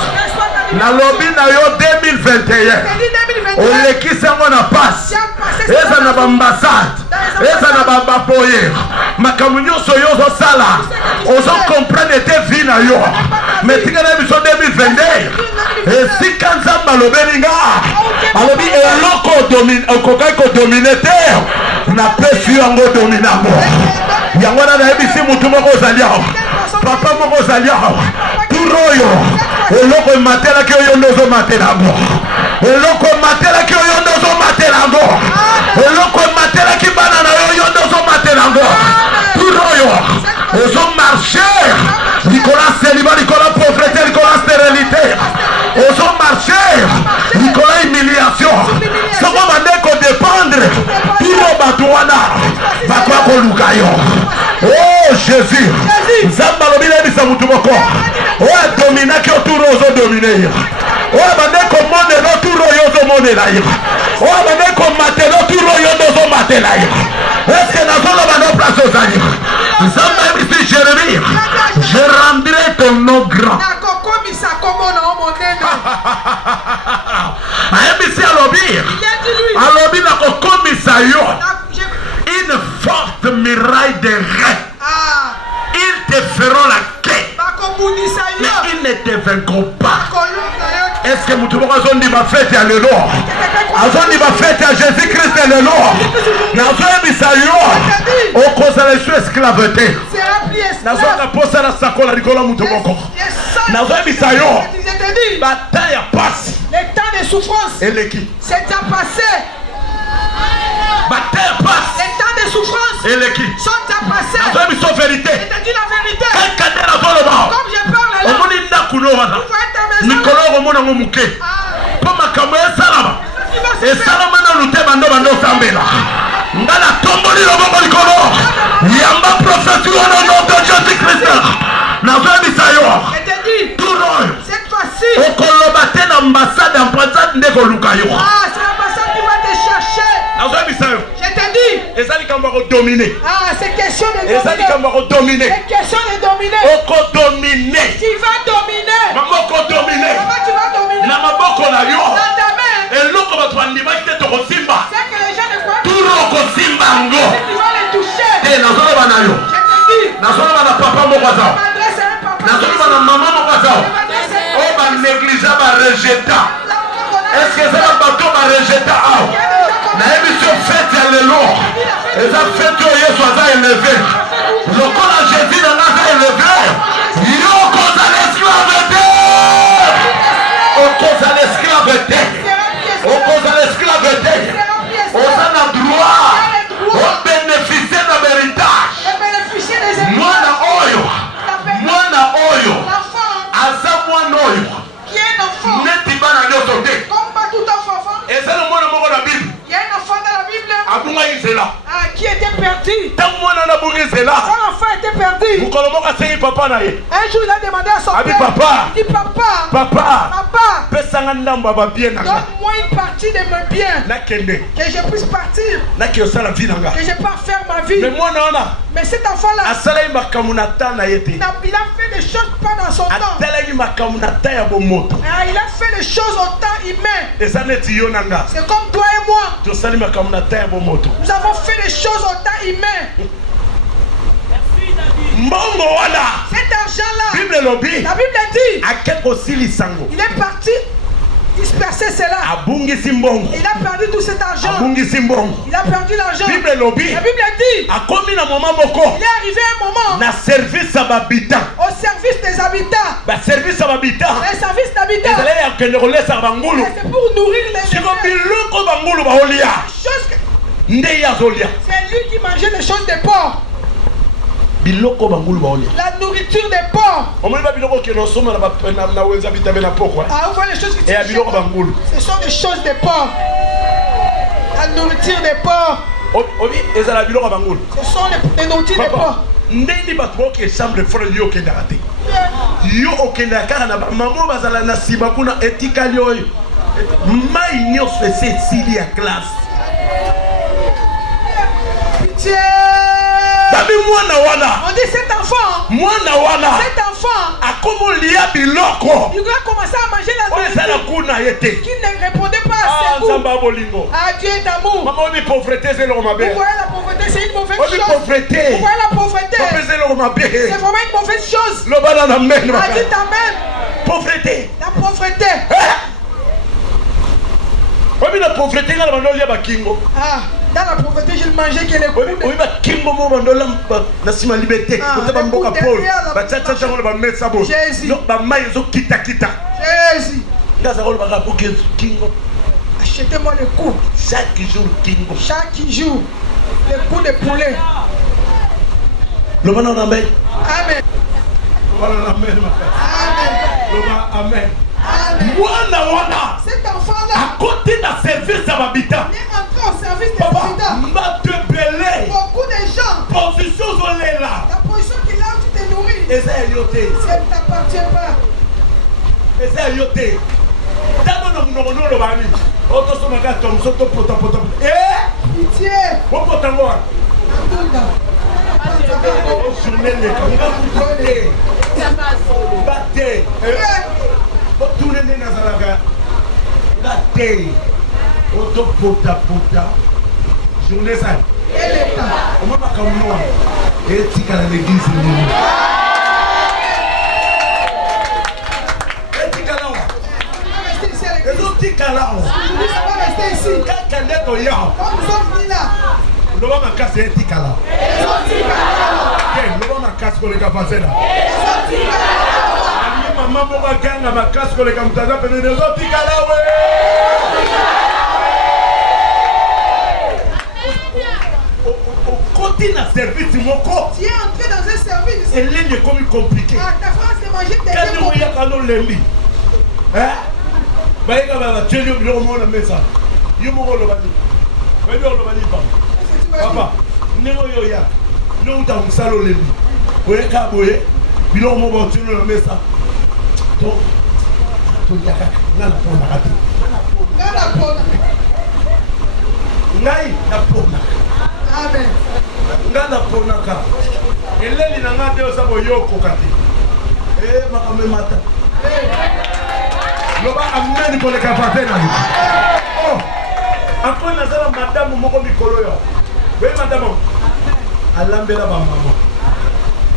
Na lobi na yo 2021. On lekisi yango na passe. Eza na bambassade. Eza na babapoye. Makambo nyonso yo ozosala. Ozo comprendre te vie na yo. Mais tingana biso 2022. Esika nzambe alobeli nga. Alobi eloko domine okokai kodomine te. Napesi yango dominango. Yango na nayebisi mutu moko ozali awa. Papa moko ozali awa. Turo oyo eloko ematelaki oyo nde ozomatela yango. Eloko ematelaki oyo nde ozomatela yango. Eloko ematelaki bana na yo oyo nde ozomatela yango. Turo oyo ozomarche likolo ya célibat, likolo ya pauvreté, likolo ya stérilité. Ozomarche likolo ya humiliation. Soko bande kodépendre turo bato wana bakoya koluka yo. Oh Jésus, nzambe alobi nayebisa mutu moko oyo adominaki yo turo ozodomine ye. Oyo bande komonela turo oyo ozomonela ye. Oyo bande komatela turo oyo nde ozomatela ye. Est-ce que nazoloba no place ozali? Nzambe ayebisi Jérémie, je rendrai ton nom grand. Ayebisi alobi nakokomisa yo une forte muraille de reins. Ils te feront la quai, mais ils ne te vaincront pas. Est-ce que mutu moko azondima fete ya lelo? Azondima fete ya Jésus-Christ ya lelo? Nazoyebisa yo okozala esu esclave te. Nazoka posa na sakola likolo mutu moko. Nazoyebisa yo bataille ya pasi. Le temps de souffrance. Eleki. C'est déjà passé. Bataille ya pasi. Les temps de souffrance. Eleki. Sont déjà passés. Nazoyebisa vérité. Je te dis la vérité. Kaka nazoloba. Comme je parle là. Omoni ndakuno wana. Mikolo omona ngo muke. Po makambo esalama. Esalama na luteba ndo bando sambela. Ngala tomboli loboko likolo. Yamba prophétie au nom de Jésus-Christ. Nazoyebisa yo. Je te dis. Turo. Cette fois-ci. Okoloba te na ambassade ndeko luka yo. C'est l'ambassade qui va te chercher. Nazoyebisa yo. Je te dis. Ezali kamba ko dominer. C'est question de dominer. Ezali kamba ko dominer. C'est question de dominer. Oko dominer. Tu vas dominer. Mamoko dominer. Comment tu vas dominer? Na maboko na yo. Dans ta main. Eloko bato bandimaki te tokosimba. C'est que les gens ne croient pas. Turo okosimba ngo. Tu vas les toucher. Te nazoloba na yo. Je te dis. Nazoloba na papa moko azao. M'adresse à un papa. Nazoloba na mama moko azao. Oh ba négligea ba rejeta. Est-ce que ça va bato ba rejeta awa? Nayebi so fete ya lelo. Eza fete oyo Yesu aza élevé. Lokola Jésus na aza élevé. Yo okozala esclave te. Okozala esclave te. Okozala esclave te. Oza na droit. Obénéficier na héritage. Mwana oyo. Aza mwana oyo. Neti bana nyonso te. Eza na mwana moko na Bible. Il y a un enfant dans la Bible Abungaki nzela. qui était perdu. Ntango mwana nabungi nzela. Son enfant était perdu. Mokolo moko asengi papa na ye. Un jour il a demandé à son Abi père. papa. Il dit papa. Papa. Pesanga ndambo ba bien nanga. Donne-moi une partie de mes biens. Nakende. Que je puisse partir. Naki osala vie nanga. Que je puisse faire ma vie. Mais mwana wana. Mais cet enfant-là. Asala makambo na ta na yete. Il a fait des choses pas dans son temps. Atalaki makambo na ta ya bomoto. Il a fait des choses au temps humain. Eza neti yo nanga. C'est comme toi et moi. Tosali makambo na ta ya bomoto. Nous avons fait des choses au temps humain. Mbongo wana. Cet argent-là. Bible lobi. La Bible dit. Akeko sili sango. Il est parti disperser cela. Abungisi mbongo. Il a perdu tout cet argent. Abungisi mbongo. Il a perdu l'argent. Bible lobi. La Bible dit. Akomi na moma moko. Il est arrivé un moment. Na service à habitant. Au service des habitants. Ba service à habitant. Le service akende kolesa bangulu. C'est pour nourrir les Siko enfants. biloko bangulu baolia. Nde yazolia. C'est lui qui mangeait les choses des porcs. Biloko bangulu baolia. La nourriture des porcs. Omoni ba biloko ke no soma na wenza vitabe na pokwa. Ah, vous voyez les choses qui Et biloko bangulu. ce sont des choses des porcs. La nourriture des porcs. Obi ezala biloko bangulu. Ce sont les nourritures des porcs. Ndeni bato boke chambre frère yo okendaka te. Yo okendaka kaka na mamo bazala na nsima kuna etikali oyo. Mai nyonso ese esili ya classe. Pitié. Babi mwana wana. On dit cet enfant. Mwana wana. Cet enfant. Akomo lia biloko. Il a commencé à manger la nourriture qui ne répondait pas à ses goûts. Ah, Dieu est d'amour. Maman, Vous voyez la pauvreté, c'est une mauvaise chose. Vous voyez la pauvreté, c'est vraiment une mauvaise chose. Ah, dites amen. Pauvreté. La pauvreté. La pauvreté, Ah, dans la pauvreté, je ne mangeais que les coups. Oui, bah, Kimbo na liberté. Jésus. Jésus. Achetez-moi les coups. Chaque jour, Kingo. Chaque jour, les coups de poulet. Amen. Amen. Amen. Amen. Wana. Cet enfant-là, à côté d'un service à l'habitant, il est entré au service des habitants. Beaucoup de gens, position là. la position qu'il a, tu te nourris. Et ça est yoté. Ça ne t'appartient pas. Et ça est yoté. D'abord, nous avons le bani. Auto somaka tom soto pota. Pitié. Bon pota moi. Journée les battez. Tourner dans la gare. Battez. Auto pota. Journée ça. On m'a pas comme moi. Et tika à l'église. Les autres tika là. On va rester ici. Quelqu'un n'est au yard. Comme nous sommes venus là. Le va ma casse est tika là. Le va ma casse pour les capacités là. Maman boka ganga ma casse pour les capacités là. Les autres tika là Côté na service moko. Tu es entré dans un service. Et l'île est comme compliqué. Ah, ta France c'est manger des Quand nous y a quand lembi. Hein? Bah il va tu le monde mais ça. Yo mo lo bani. Bah yo lo bani pas. Papa, négo yo ya. Non ta musalo lembi. Oye ka boye. Bilo mo ba tu le mais ça. Donc to ya ka na la pona kati. Dans la pona. Ngai na pona. Amen. Ngana ponaka. Eleli na ngade osabo yoko kati. Makame mata. Loba amen pour les capacités na. Oh. Encore na sala madame moko mikolo yo. Oui madame. Alambela ba maman.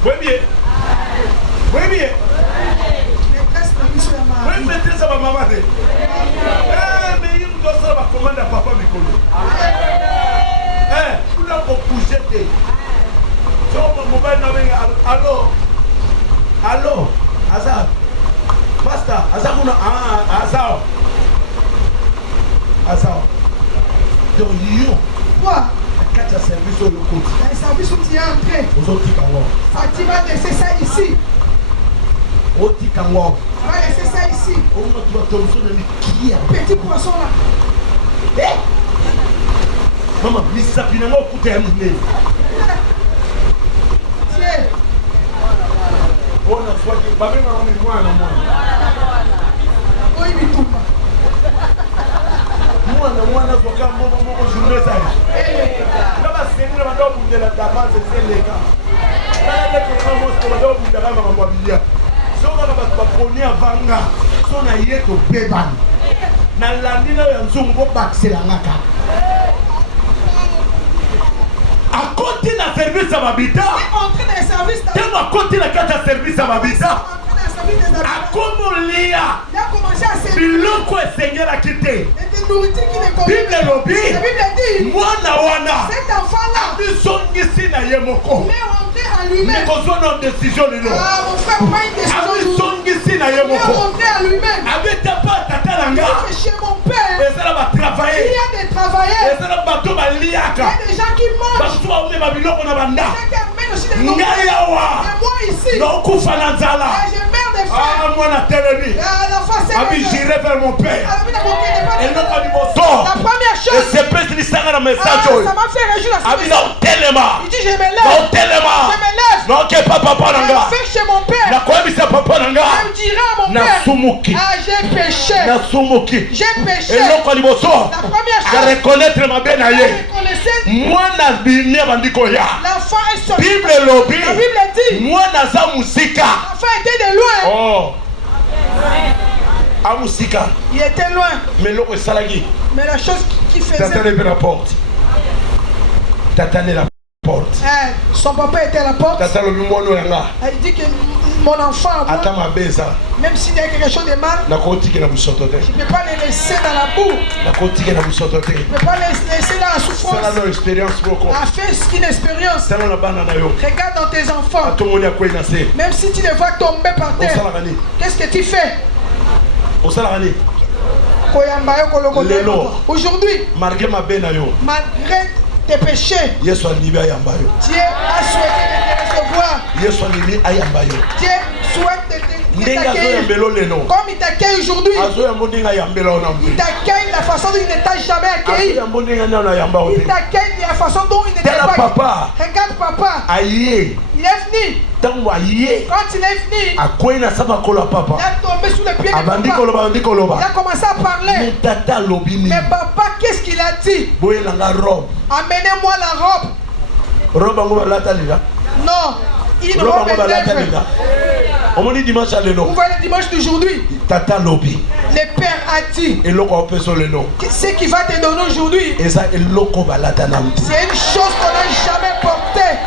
Oui bien. Oui bien. Oui mettez ça ba maman de. Mais il doit ça ba commande à papa mikolo. Vous n'avez pas bougé. Allô, Azar. Pasteur, Azar, Azar. Donc, Quoi? Quand tu as servi sur le côté, dans le service où tu es entré, tu vas laisser ça ici. Tu vas laisser ça ici. Petit poisson là. Maman, Lisa Pinamo coûte un million. Tiens. On a soigné. Babé m'a ramené moi à moi. Oui, mais tout. Moi, on a soigné mon journée ça. Là-bas, c'est nous, on a de la table, c'est les gars. Là, on a de la table, si on a pas poni avanga, si on a yé to beban. Na landina ya nzungu bakse la ngaka. À côté d'un service à m'habitant, à côté d'un service à m'habitant, à comment Léa, Biloko est Seigneur à quitter. Bible lobby, moi na wana, nous sommes ici na yemoko. Mais qu'on soit dans décision de nous. Nous sommes ici na ye moko. à lui-même. Avec ta part tata nanga. Chez mon père, Et ça va travailler. il y a des travailleurs. Et ça va bateau ba Il y liaka. a des gens qui mangent. Parce que on est babiloko na banda. Des gens qui amènent aussi des nourritures. Ngai yawa. Et moi ici, Donc kufa na nzala. je meurs des Ah frères. moi na telemi. À la fois, c'est Abi j'irai vers mon père. Et non pas du la bosso. première Et chose, c'est pas si ça na message. ça m'a fait réjouir la Abi na telema. Il dit, je me lève. Na telema. Je me lève. Non que papa nanga. Je vais chez mon père. Na kwa bisa papa nanga. Je dirai à mon Na père, sumuki. ah, j'ai péché. Na sumuki. J'ai péché. Et non kwa du bosso. La première À chose, reconnaître ma bien aye. reconnaissez, Moi na bimia bandiko ya. l'enfant est sorti. Bible lobi. La Bible dit, Moi naza musika. l'enfant était de loin. Oh. A musika. Il était loin. Mais loko salagi. Mais la chose qui faisait, T'attendais la porte. T'attendais la porte. son papa était à la porte. T'attends le mimono yanga. Il dit que mon enfant, moi, Attends ma beza. même s'il y a quelque chose de mal, Na koti na busotote. je ne peux pas les laisser dans la boue. Na koti na busotote. Je ne peux pas les laisser dans la souffrance. Ça na expérience boko. A fait une expérience. Ça na bana na yo. Regarde dans tes enfants. Atomoni akwe na se. Même si tu les vois tomber par On terre, sala gani. qu'est-ce que tu fais? On sala gani. Lelo. Aujourd'hui, Malgré ma bena yo. malgré tes péchés, Yesu alibi ayamba yo. Dieu a souhaité de te recevoir. Yesu alibi ayamba yo. Dieu souhaite de Ndenge azo t'accueillir. yambelo leno. Comme il t'accueille aujourd'hui, Azo yambo ndenge yambela ona il mbi. t'accueille de la façon dont il ne t'a jamais Azo accueilli. yambo ndenge na yamba Il ote. t'accueille de la façon dont il ne t'a Tala pas. papa. Regarde papa, Aye. il est venu. Tango aye. Quand il est venu, Akwei na saba kola il papa. a tombé sous les pieds de Abandi papa. koloba abandi Il koloba. a commencé à parler. Mais tata lobini. Mais papa, qu'est-ce qu'il a dit? Boye langa robe. Amenez-moi la robe. Robe ngo balata lila. Non, une Robe robe ngo balata est lila. Omoni dimanche Vous leno. voyez le dimanche d'aujourd'hui, Tata lobi. le Père a dit, Eloko opeso leno. ce qu'il va te donner aujourd'hui, Eza eloko balata na mti. c'est une chose qu'on n'a jamais portée.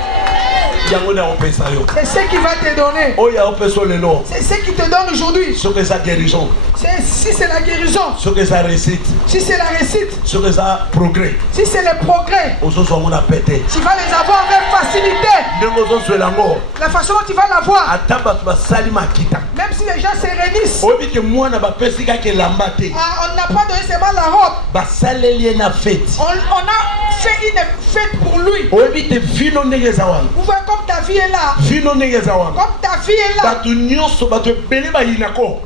Yango na opesa yo. C'est ce qu'il va te donner. Oya opeso leno. C'est ce qu'il te donne aujourd'hui. Soki eza guérison. Si c'est la guérison, Soki eza réussite. si c'est la réussite, Soki eza progrès. si c'est le progrès, Ozoso ngo na pete. tu vas les avoir avec facilité. Ndenge ozoswela ngo. La façon dont tu vas l'avoir, Ata bato basali makita. même si les gens se réunissent, Oyebi ke mwana bapesi kaka elamba te. on n'a pas donné seulement la robe. Basaleli ye na fete. On a fait une fête pour lui. Oyebi te vino ndenge eza wana. Vous voyez comme ta vie est là. Vino ndenge eza wana. Comme ta vie est là. Bato nyonso bato ebele bayinako.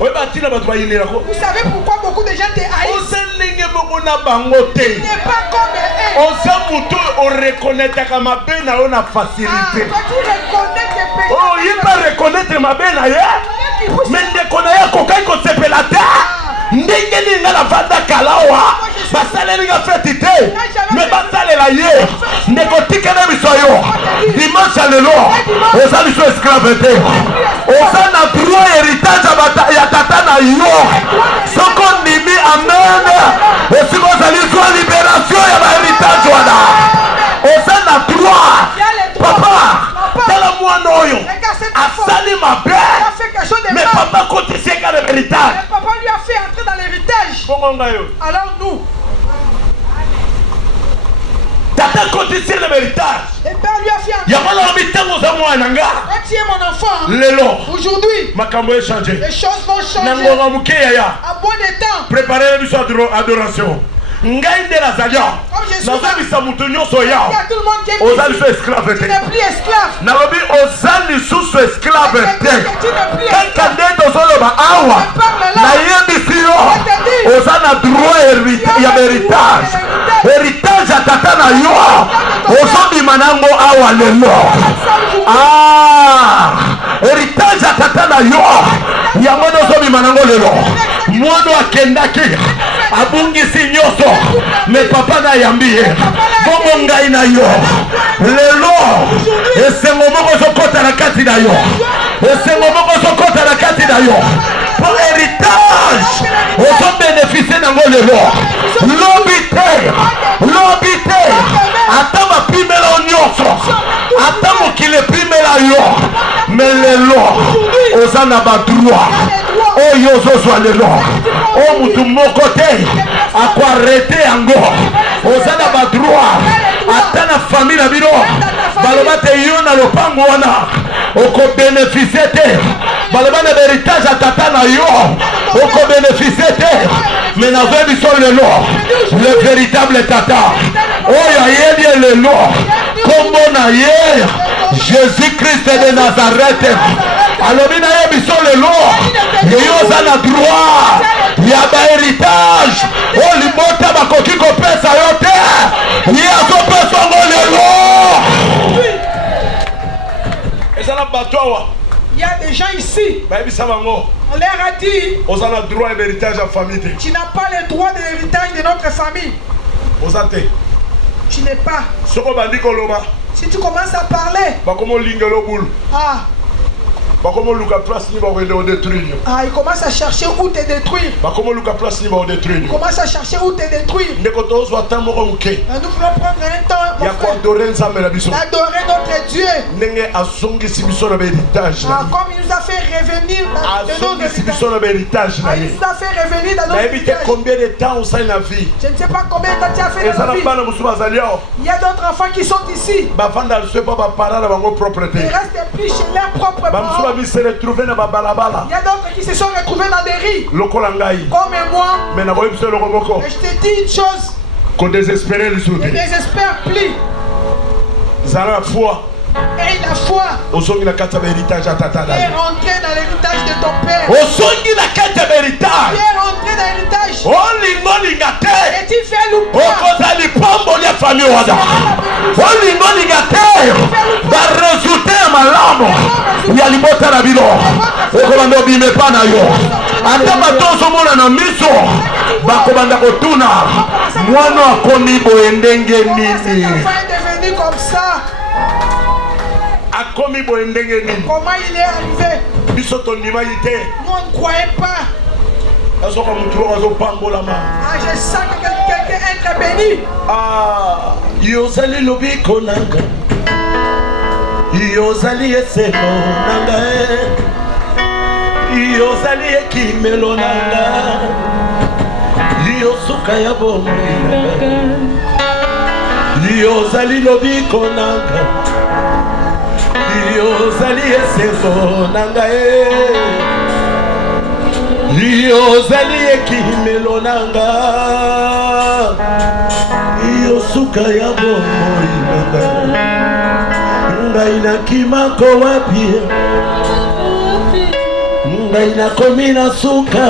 Oyeba ntina bato bayinelako. Vous savez pourquoi beaucoup de gens te haïssent? Oza ndenge moko na bango Tu te. n'es pas comme eux. Oza moto orekonnaîtaka mabe na yo na facilité. Toi tu reconnais tes péchés. Oyeba reconnaître mabe na ye. Me ndeko na ye akokai kosepela te. Ndenge nini nga navanda kala awa basaleli nga feti te. Me basalela ye. Ndeko tikela biso yo. Dimanche lelo oza biso esclave te. Oza na droit héritage ya tata na yo. Soko ndimi amen. Osiko ozali zwa libération ya bahéritage wana. Oza na droit. Papa tala mwana oyo asali mabe. Mais papa kotisi eka le héritage. Et papa lui a fait entrer dans l'héritage. Bongo ngayo. Alors nous, Tata kotisi le héritage. le Père lui a fait entrer. Yamala mitango za mwana nga. Quand tu es mon enfant, Lelo aujourd'hui, makambo échangé. les choses vont changer. Nangonga mukeya ya. À bon de temps. Préparez biso adoration. Ngai nde nazalia. Nazobisa mutu nyonso Il y ya. a tout le monde qui est Oza ici. biso esclave Tu te. n'es plus esclave. Nalobi oza lisusu esclave Tu te. n'es plus Kaka esclave. nde tozoloba awa. Nayebisi yo. Oza na droit ya héritage. Héritage ya tata na yo. Ozobima nango awa lelo. Ah, héritage ya tata na yo. Yango nozobima nango lelo. Mwana akendaki abungisi nyonso. Me papa na yambi ye. Bongo ngai na yo. Lelo esengo moko ezokota na kati na yo. Esengo moko ezokota na kati na yo. Pour héritage ozobénéficie nango lelo. Lobi te. Ata bapimela yo nyonso. Ata mokili epimela yo. Me lelo oza na badroit oyo ozozwa lelo. O mutu moko te akoarete yango. Oza na badroit ata na famille na bino baloba te yo na lopango wana oko bénéficier te baloba na héritage à tata na yo oko bénéficier te mais na veut biso le véritable tata oyo ayeli lelo kombo na ye Jésus-Christ de Nazareth alobi na ye biso lelo yeyo oza na droit ya bahéritage oyo libota bakoki kopesa yo te ye azopesa ngo lelo. Il y a des gens ici. On leur a dit, tu n'as pas le droit de l'héritage de notre famille. Tu n'es pas. Si tu commences à parler, il commence à chercher où te détruire. Il commence à chercher où te détruire. Nous voulons prendre un temps pour adorer notre Dieu. Comme il nous a fait revenir dans nos héritages. Il nous a fait revenir dans nos héritages. Combien de temps on s'est la vie? Je ne sais pas combien de temps tu as fait dans la vie. Il y a d'autres enfants qui sont ici. Ils restent plus chez leurs propres parents. Il y a d'autres qui se sont retrouvés dans des riz. Comme moi. Mais je te dis une chose. Ne désespère plus. Et la foi est rentrée dans l'héritage de ton père. Tu es rentré dans l'héritage. Et tu fais louper. Devenu comme ça. Comment il est arrivé? Nous ne croyons pas. Je sens que quelqu'un est béni. Yozali lobiko nanga, Yozali eseno nanga, Yozali ekimelo nanga, Yosuka ya bomo nanga, Yozali lobiko nanga, Yozali eseno nanga, Yozali ekimelo nanga, Yosuka ya bomo nanga, ngai na kimako wapi, ngai na komi na suka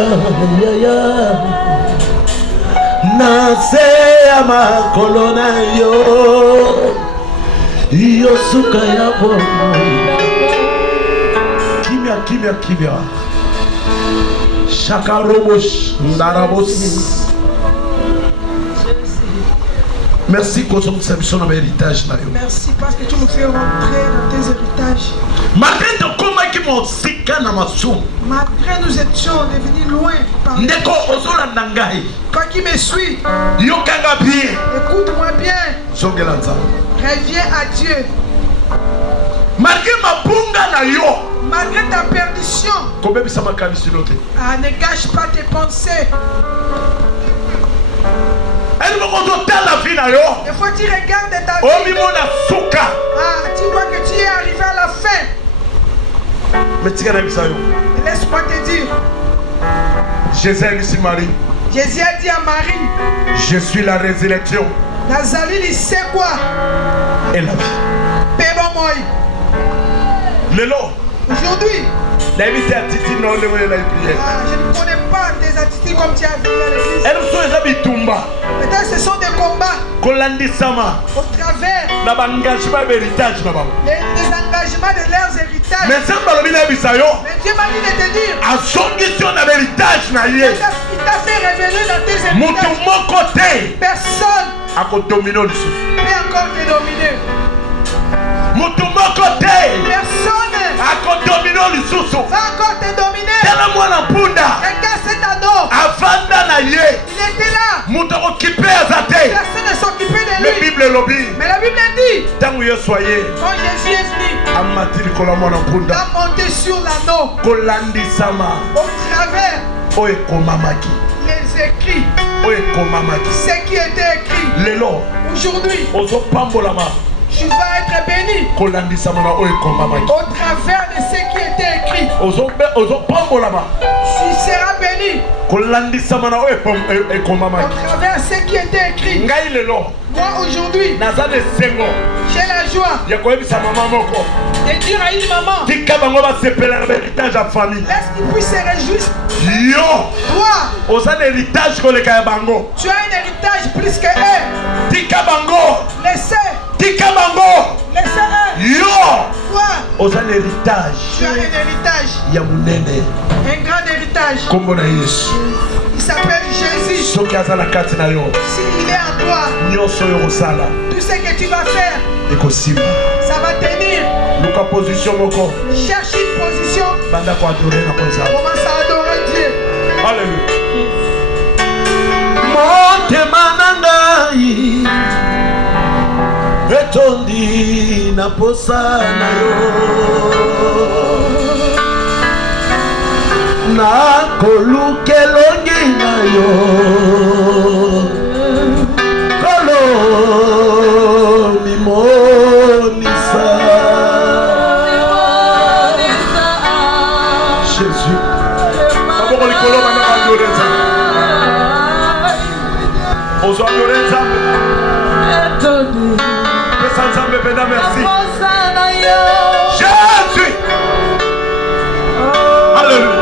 yaya, na se ya makolo na yo, Yosuka ya bomo. Kimia kimia Chakarobos Ndarabos. Merci pour ton service dans l'héritage. Merci parce que tu nous fais rentrer dans tes héritages. Malgré nous étions devenus loin. Toi qui me suis, écoute-moi bien. Reviens à Dieu. Malgré ta perdition, ne gâche pas tes pensées. Des fois tu regardes ta vie. Tu vois que tu es arrivé à la fin. Laisse-moi te dire. Jésus a dit à Marie, je suis la résurrection Nazali, c'est quoi? Et la vie. Aujourd'hui, je ne connais pas tes attitudes comme tu as vu à l'église. Peut-être ce sont des combats au travers des engagements de leurs héritages. Mais Dieu m'a dit de te dire, il t'a fait révéler dans tes héritages. Personne ne peut encore te dominer. Personne va encore te dominer. Regarde cet ado. Il était là. Personne ne s'occupait de lui. Mais la Bible dit, quand Jésus est venu, il a monté sur l'anneau au travers les écrits, ce qui était écrit. Aujourd'hui, tu vas être béni au travers béni. Tu seras béni. Au travers ce qui était écrit. Moi aujourd'hui, j'ai la joie de dire à une maman, laisse qu'il puisse se réjouir. Toi, tu as un héritage plus que eux. Laissez. Laissez-eux. Toi, tu as un héritage. Un grand héritage. Il s'appelle Jésus. S'il est en toi, tout ce que tu vas faire, ça va tenir. Cherche une position. Commence à adorer Dieu. Alléluia. Motema nangai etondi na posa na yo na kolukelongi na yo kolo mimonisa Jésus aboko likolo bana bandoreza ozo andoreza pesa nzambe pena merci Jésus Alléluia.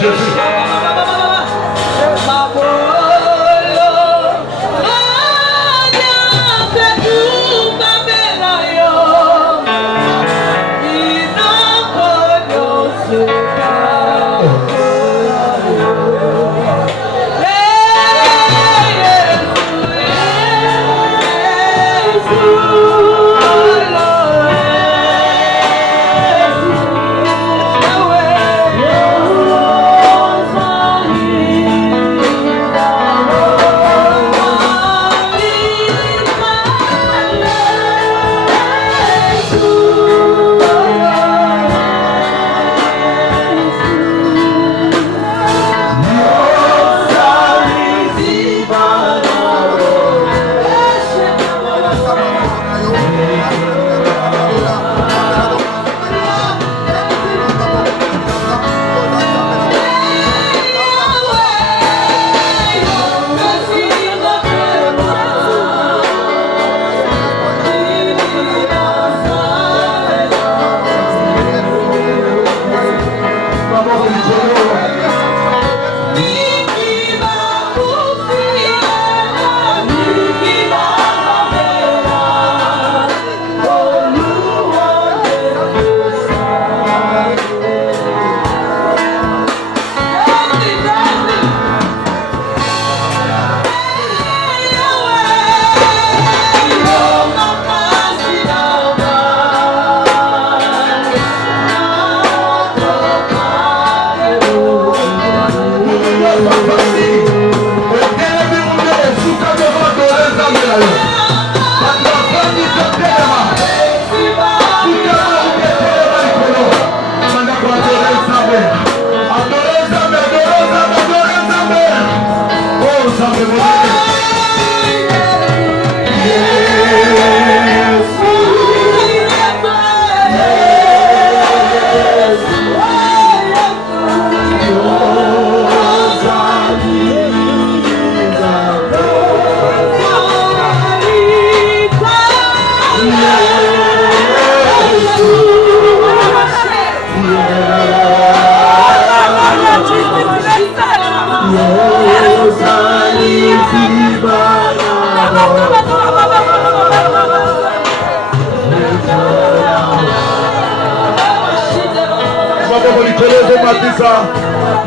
Jésus.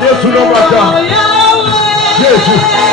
Yesu no mata. Yesu.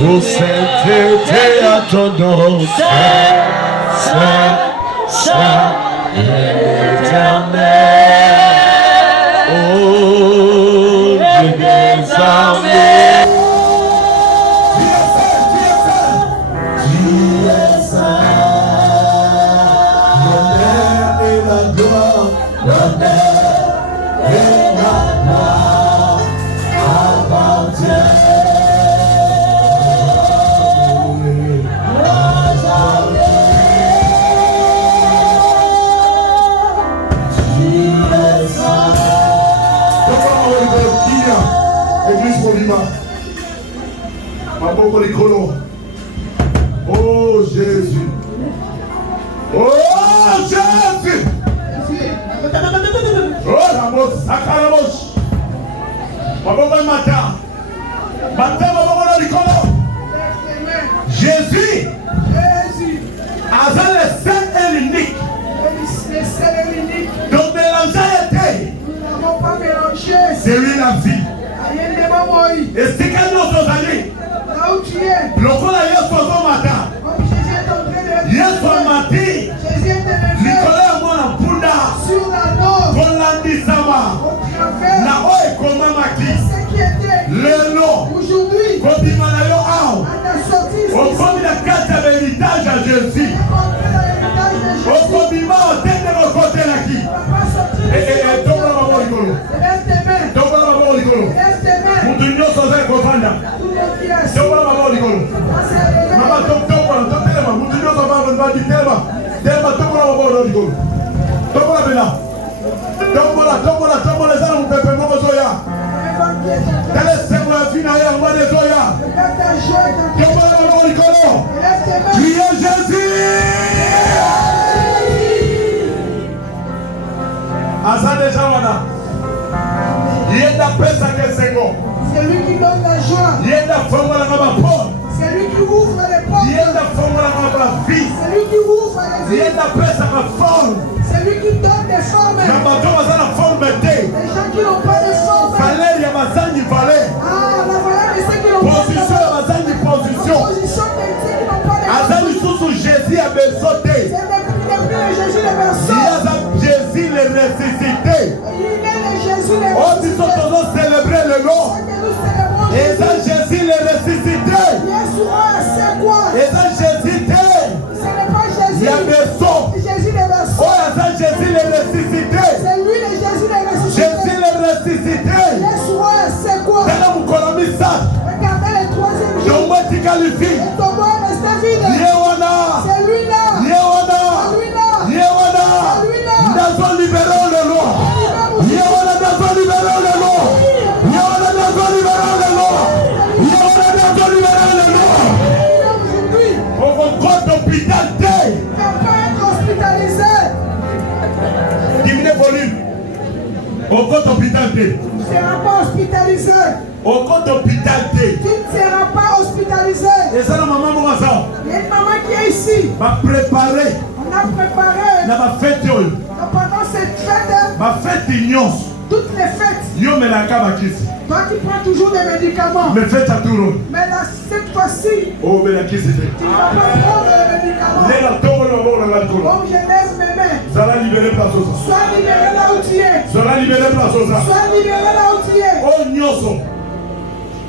Nous sainteté à ton nom, Saint, l'éternel. Oh, Dieu des armées. Oh Jésus. Oh Jésus. Oh la mort, sakalamos. Maman matin. Matin maman la licolo. Jésus. Azal le saint et l'unique. Donc mélanger était. Nous n'avons pas mélangé. C'est lui la vie. Et c'est quand nous sommes allés. Lokola Yesu azomata. Yesu amati. Likolo ya mwana mpunda. Kolandisama. Na oyo ekomamaki. Lelo. Kobima na yo awa. Okomi na kati ya héritage ya Jésus. Okobima otende kokotelaki. Tokola mabo likolo. Tokola mabo likolo. Mutu nyonso oza ekovanda. Tokola mabo likolo. Mama tokola totelema. Mutu nyonso badi telema. Telema tokola mabo likolo. Tokola bena. Tokola eza na mupepe moko zoya. Tala esengo ya vi na ye yango wana ezoya. Tokola mabo likolo. Criez Jésus. Aza deja wana. Yenda pesa ke sengo. C'est lui qui donne la joie. Yenda fongola kama porte. C'est lui qui ouvre les portes. Yenda fongola kama vie. C'est lui qui ouvre les vies. Yenda pesa ka forme. C'est lui qui donne des formes. Na bato baza na forme te. Les gens qui n'ont pas de forme. Valeur ya bazangi valeur. Ah, la valeur de ceux qui n'ont pas de Position ya bazangi position. position de ceux qui n'ont pas de Azali susu Jésus a besoté. C'est depuis Jésus le berceau. Jésus le ressuscité. Il est le Jésus le Oh, nous sommes célébrer le nom. Et ça, Jésus le ressuscité. C'est quoi? Et ça, Jésus Ce n'est pas Jésus. il y a berceau. Jésus le berceau. Oh, ça, Jésus le ressuscité. C'est lui le Jésus le ressuscité. Jésus le ressuscité. C'est quoi? Regardez le troisième jour. donc moi, tu qualifies. Et ton bois restait vide. Yewana. C'est lui là. Yewana. C'est lui là. Yewana. C'est lui là. Nous avons libéré le nom. Yewana, nous avons libéré le nom. Yewana, nous avons libéré le nom. Yewana, nous avons libéré le nom. Aujourd'hui, On compte hôpital T. tu ne vas pas être hospitalisé. Diminuez volume. On compte hôpital T. Tu ne seras pas hospitalisé. On compte hôpital T. Tu ne seras pas hospitalisé. Et ça, la maman m'a Il y a une maman qui est ici. m'a préparé. On a préparé Na ma fête yo. pendant cette fête, Ma fête ignos. toutes les fêtes. Yo me la kaba kisi. Toi qui prends toujours des médicaments. Me fête à touro. Mais là, cette fois-ci, Oh, me la kisi te. tu ne vas pas prendre les médicaments. Nena tongo na mo na la kolo. Comme je lève mes mains. Zala libéré place osa. Sois libéré là où tu es. Zala libéré place osa. Sois libéré là où tu es. Oh nyoso.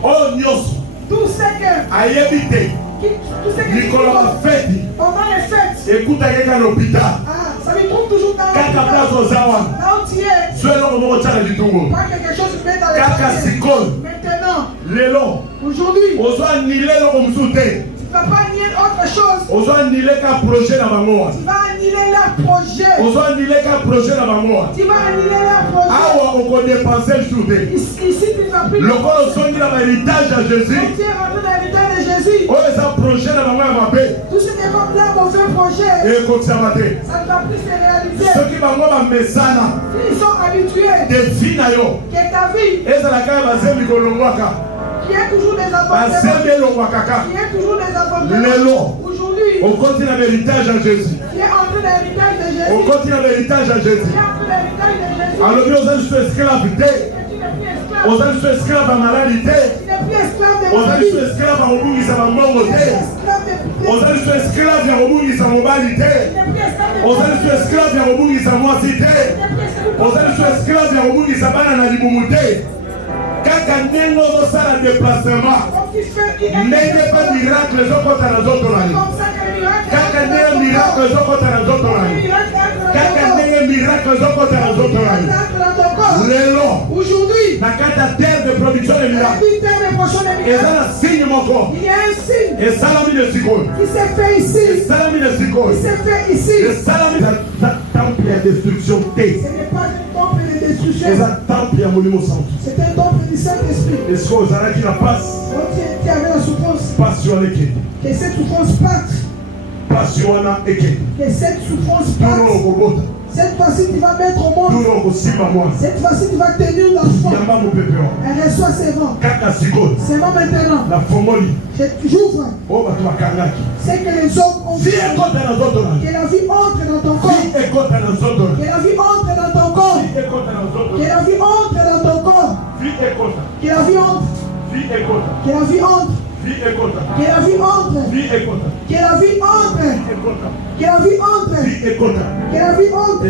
Oh nyoso. Tout ce que, Ayebite. tout ce que tu Nicolas ma fête. pendant les fêtes, Écoute à quelqu'un à l'hôpital. ah, ça me trouve toujours dans Kaka place ozawa. là où tu es. Swelo ko mo tala ditungo. Pas quelque chose qui met dans les Kaka papiers. sikol. Maintenant, Lelo. aujourd'hui, Ozwa nilelo ko msute. tu ne vas pas nier autre chose. Ozwa nileka projet na bango. Tu vas annuler leur projet. Ozwa nileka projet na bango. Tu vas annuler leur projet. Awa oko dépenser joute. Ici, tu ne vas plus. Lokolo songi na héritage à Jésus. Tu es rentré dans l'héritage de Jésus. Oyo eza projet na bango ya mabe. Tous ces comme là, mauvais projet, ekokisama te. ça ne va plus se réaliser. soki bango bamesana Ils sont habitués de vie na yo que ta vie, ezalaka ya bazembi kolongwaka qui est toujours des bazembi avantages, elongwaka kaka qui est toujours des avantages. lelo Aujourd'hui, On continue l'héritage en Jésus. Qui est entré dans l'héritage de Jésus. On continue l'héritage en Jésus. Qui est entré dans l'héritage de Jésus. Alors, nous sommes esclaves. On est esclaves à maladie. On est esclaves à rebondir sa maman. On est esclaves à rebondir sa mobilité. On est esclaves à rebondir sa moissité. On est esclaves à rebondir sa banane à l'ibumouté. Quand on est dans le déplacement, n'ayez pas de miracle, les autres côtés dans les autres langues. Quand on est un miracle, les autres côtés dans les autres langues. Quand on est un miracle, les autres côtés dans les autres langues. Aujourd'hui, dans la terre de production de miracles, et ça la signe mon corps. Il y a un signe et salami de Sikon. Qui s'est fait ici. Et salami de Sikon. Qui s'est fait ici. Et salami de temple de destruction. Ce n'est pas un temple de destruction. C'est un temple de monument saint. C'est un temple du Saint-Esprit. Est-ce que vous avez qui la passe? Qui avait la souffrance. Passion avec. Que cette souffrance parte. Passion avec. Que cette souffrance parte. Cette fois-ci, tu vas mettre au monde. Cette fois-ci, tu vas tenir l'enfant. Elle reçoit ses vents. Ses vents maintenant. J'ouvre. C'est que les hommes ont vu. Que la vie entre dans ton corps. Que la vie entre dans ton corps. Que la vie entre dans ton corps. Que la vie entre. Que la vie entre. Que la vie entre. Que la vie entre. Que la vie entre. Que la vie entre.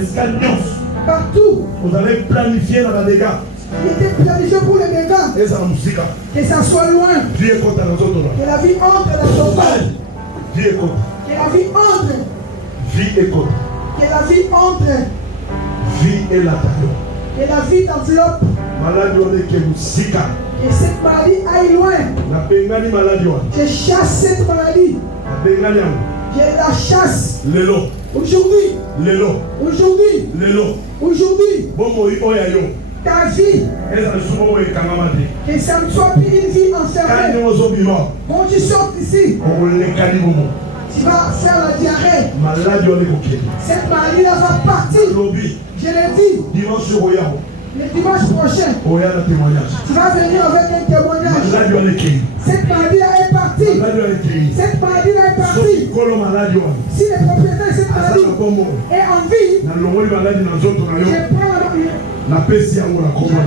Partout. Vous allez planifier dans la dégâts. Il était planifié pour les dégâts. Que ça soit loin. Que la vie entre dans ton corps. Que la vie entre. Que la vie entre. Vie est la taille. Que la vie t'enveloppe. Que cette maladie aille loin. Je chasse cette maladie. Je la chasse. Aujourd'hui. Aujourd'hui. Ta vie. Que ça ne soit plus une vie enfermée. Quand tu sors d'ici, tu vas faire la diarrhée. Cette maladie-là va partir. Je l'ai dit. Le dimanche prochain, tu vas venir avec un témoignage. Cette maladie-là est partie. Cette maladie-là est partie. Si le propriétaire de cette maladie est en vie, je prends la